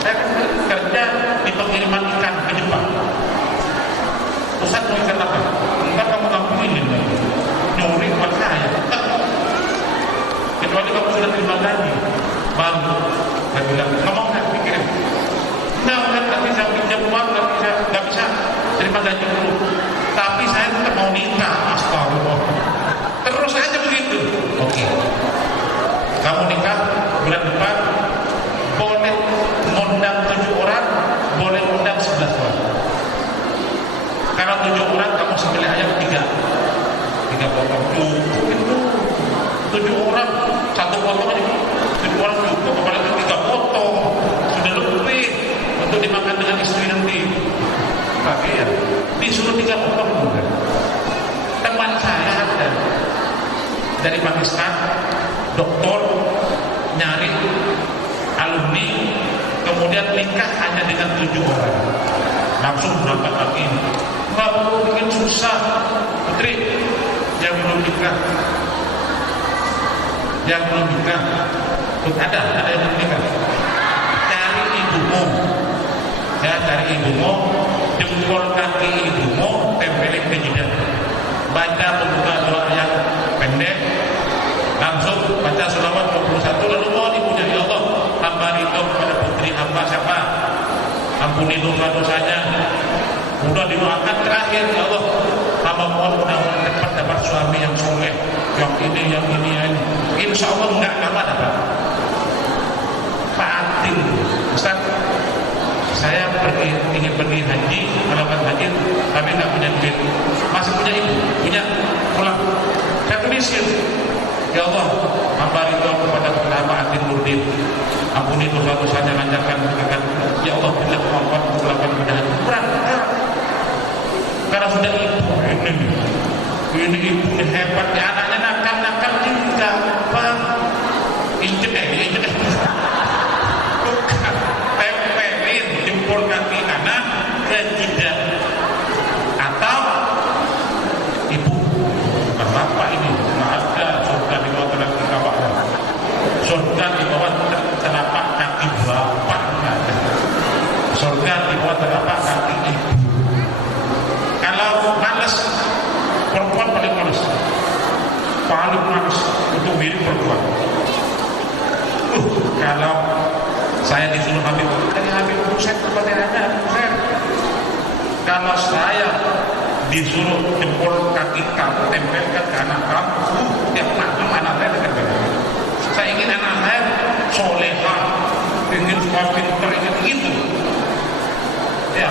Saya kan kerja di pengiriman ikan ke Jepang. Ustaz mau ikan apa? Enggak, kamu ngakuin ini nyuri buat saya. Kecuali kamu sudah terima gaji baru. Saya bilang, ngomong kan pikirin. Nggak bisa pinjam uang, nggak bisa terima gaji dulu. Tapi saya tetap mau nikah. Astagfirullah. Terus aja begitu. Oke. Kamu nikah bulan depan, boleh ngundang 7 orang, boleh ngundang 11 orang. Kalau 7 orang kamu sembelih ayam 3 potong. Itu 7 orang 1 potong aja. 7 orang cukup, apalagi 3 potong sudah lebih untuk dimakan dengan istri nanti. Tapi ya disuruh 3 potong juga. Teman saya ada dari Pakistan, doktor, nyari alumni, kemudian nikah hanya dengan 7 orang. Langsung berangkat lagi. Nggak perlu bikin susah, putri yang belum nikah, ada yang belum nikah. Cari ibumu, cari ibumu, jempol kaki ibumu, tempelin ke jidat. Baca pembuka doa yang pendek, langsung baca selawat 21, lalu mohon ibunya, ya Allah, hamba ridho kepada putri hamba siapa, ampuni dosa-dosanya. Udah didoakan terakhir, ya Allah, hamba mohon mudah-mudahan cepat dapat suami yang soleh, yang ini. Insya Allah enggak lama dapat. Pak Atin, Ustaz, saya ingin pergi haji, melakukan haji, tapi nggak punya duit. Masih punya ibu, punya pulang. Saya tulisin, ya Allah, hamba ridho kepada Pak Atin Nurdin, ampuni dosa-dosanya, lancarkan berkah. Ya Allah, bila kemampuan untuk melakukan ibadah haji. Berangkat. Karena sudah ini ibu hebat, ya anaknya nakal ini gampang. Injek tempelin jempol kaki kanan ke jidat. Atau ibu, bukan bapak ini, nggak ada surga di bawah telapak kaki. Surga di bawah telapak kaki bapak, nggak ada. Surga di bawah telapak kaki ibu. Kalau males, perempuan paling males untuk mirip perempuan. Kalau saya disuruh Habib Hussein kepada Habib Hussein, kalau saya disuruh jempol kaki kamu tempelkan ke anak kamu, tiap malam anak saya ditempel. Saya ingin anak saya solehah, ingin pintar, ingin begitu. Ya.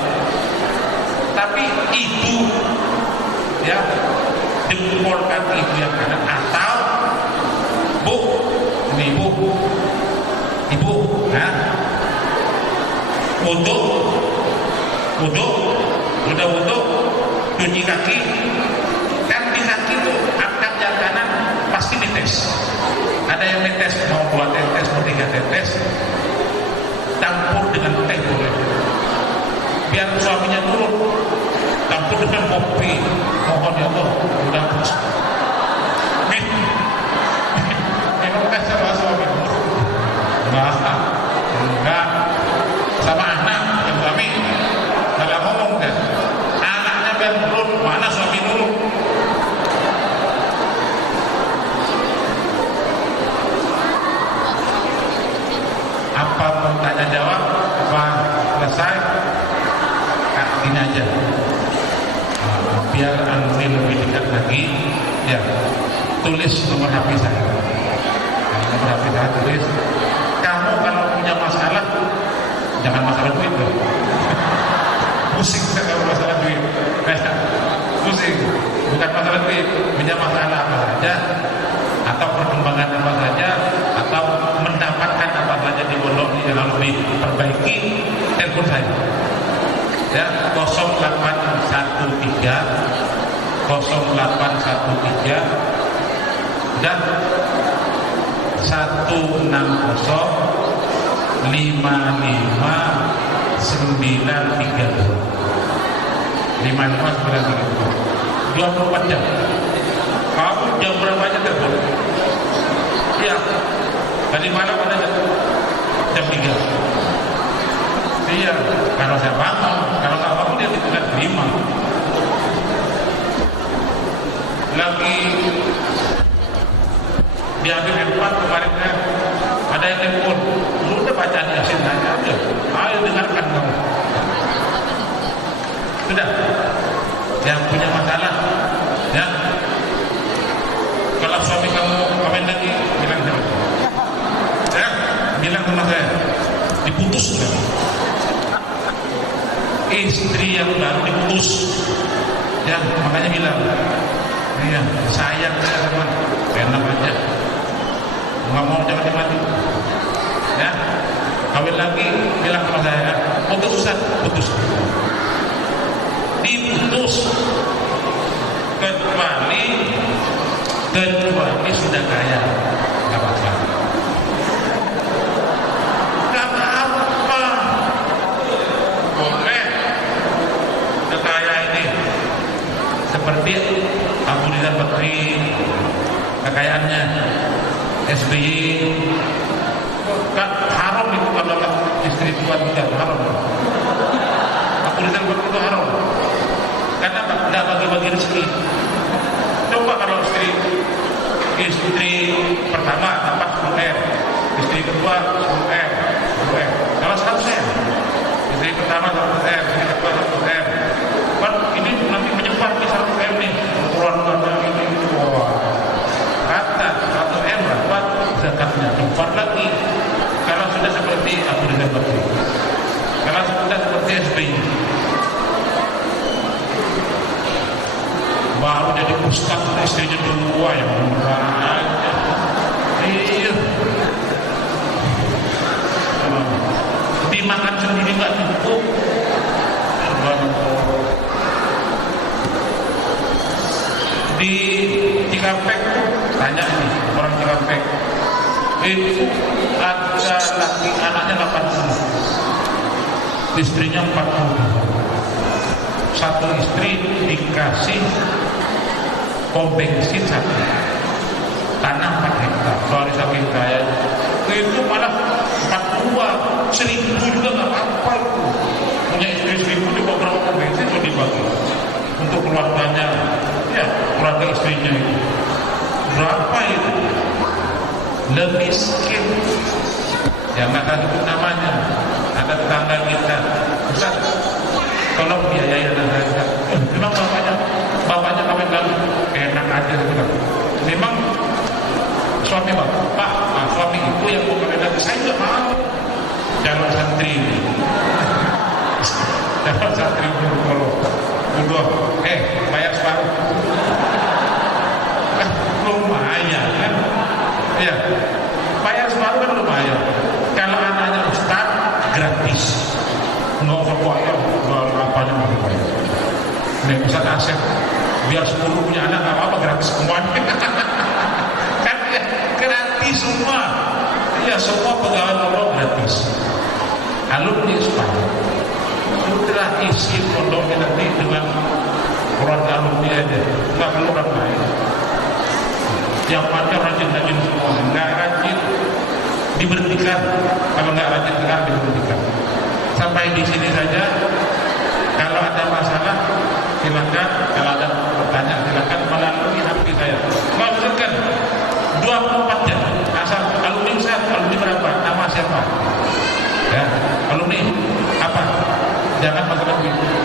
Tapi ibu, ya, jempol kaki ibu yang kanan, atau ibu, nah, wudhu, udah wudhu, cuci kaki, kan di kaki itu angkat yang kanan pasti dites. Ada yang dites mau 2 tetes, mau 3 tetes, campur dengan teh boleh. Biar suaminya turun, Aku dengan kopi, mohon ya Allah, udah minum teh sama suami. Enggak, sama anak yang suami. Kalau ngomong kan, anaknya biar turun, mana suami dulu. Apa mau tanya jawab? Apa selesai? Gini aja. Biar Anuri lebih dekat lagi, ya tulis nomor HP saya. Nomor HP saya tulis. Kamu kalau punya masalah, jangan masalah duit loh. Pusing kalau masalah duit. Pusing, bukan masalah duit. Punya masalah apa saja, atau perkembangan apa saja, atau mendapatkan apa saja di pondok yang lebih perbaiki, telepon saya. Ya, 0813 dan 160553932 24 jam. Kamu jam berapa aja telepon? Iya. Tadi malam ada jam 3. Iya, kalau saya bangun, kalau nggak bangun dia tidak terima. Lagi di akhir empat kemarin ada yang telepon, lu udah baca Yasin aja, ayo dengarkan kamu. Sudah, yang punya masalah, ya. Kalau suami kamu komen lagi, bilang sama saya. Ya, bilang sama saya, diputus kan? Istri yang baru diputus, ya makanya bilang, iya sayang saya teman, enak aja, nggak mau jangan dimati, ya kawin lagi bilang sama saya, putus Ustaz, putus, diputus, kecuali sudah kaya, nggak apa-apa. Seperti Abu Rizal Bakri, kekayaannya SBY, kan haram itu kalau istri tua tidak haram. Abu Rizal Bakri itu haram karena tidak bagi-bagi rezeki. Coba kalau istri pertama dapat 10M, istri kedua 10M, kalau 100M, istri pertama 100M, istri kedua 100M. Kan ini nanti menyebar ke 100M nih, keluarga ini, wah, kata 100M dapat zakatnya, keluar lagi. Kalau sudah seperti Abu Rizal Bakri, kalau sudah seperti SBY, baru jadi ustaz, istrinya 2 yang murah aja. Iya, dimakan sendiri nggak cukup. Di Cikampek, tanya nih orang Cikampek, itu ada laki anaknya 80, istrinya 40. Satu istri dikasih pom bensin 1, tanah 4 hektar. Soalnya saking kaya itu malah 42, 1000 juga nggak apa-apa itu. Punya istri 1000 di beberapa pom bensin sudah dibagi untuk keluarganya. Ya, keluarga istrinya itu berapa itu? Lebih miskin. Yang nggak tahu namanya. Ada tetangga kita, Ustaz, tolong biayai anak saya. Memang bapaknya kawin lalu enak aja gitu. Memang suami bapak, suami itu yang mau kawin lagi, saya nggak mau. Jangan santri, jangan santri kalau bayar separuh. Lumayan kan? Ya, bayar separuh kan lumayan. Kalau anaknya Ustaz gratis, nggak usah bayar, apanya mau bayar. Nih Ustaz Asep, biar 10 punya anak nggak apa-apa, gratis semuanya. Kan ya, gratis semua. Ya semua pegawai pondok gratis. Alumni separuh. Sudah isi pondoknya nanti dengan keluarga alumni aja, nggak perlu orang lain. Yang pada rajin-rajin semua, nggak rajin diberhentikan, kalau nggak rajin dengar diberhentikan. Sampai di sini saja. Kalau ada masalah silakan, kalau ada pertanyaan silakan melalui HP saya. Langsungkan 24 jam. Asal alumni Ustaz, alumni berapa? Nama siapa? Ya, alumni apa? Jangan macam-macam.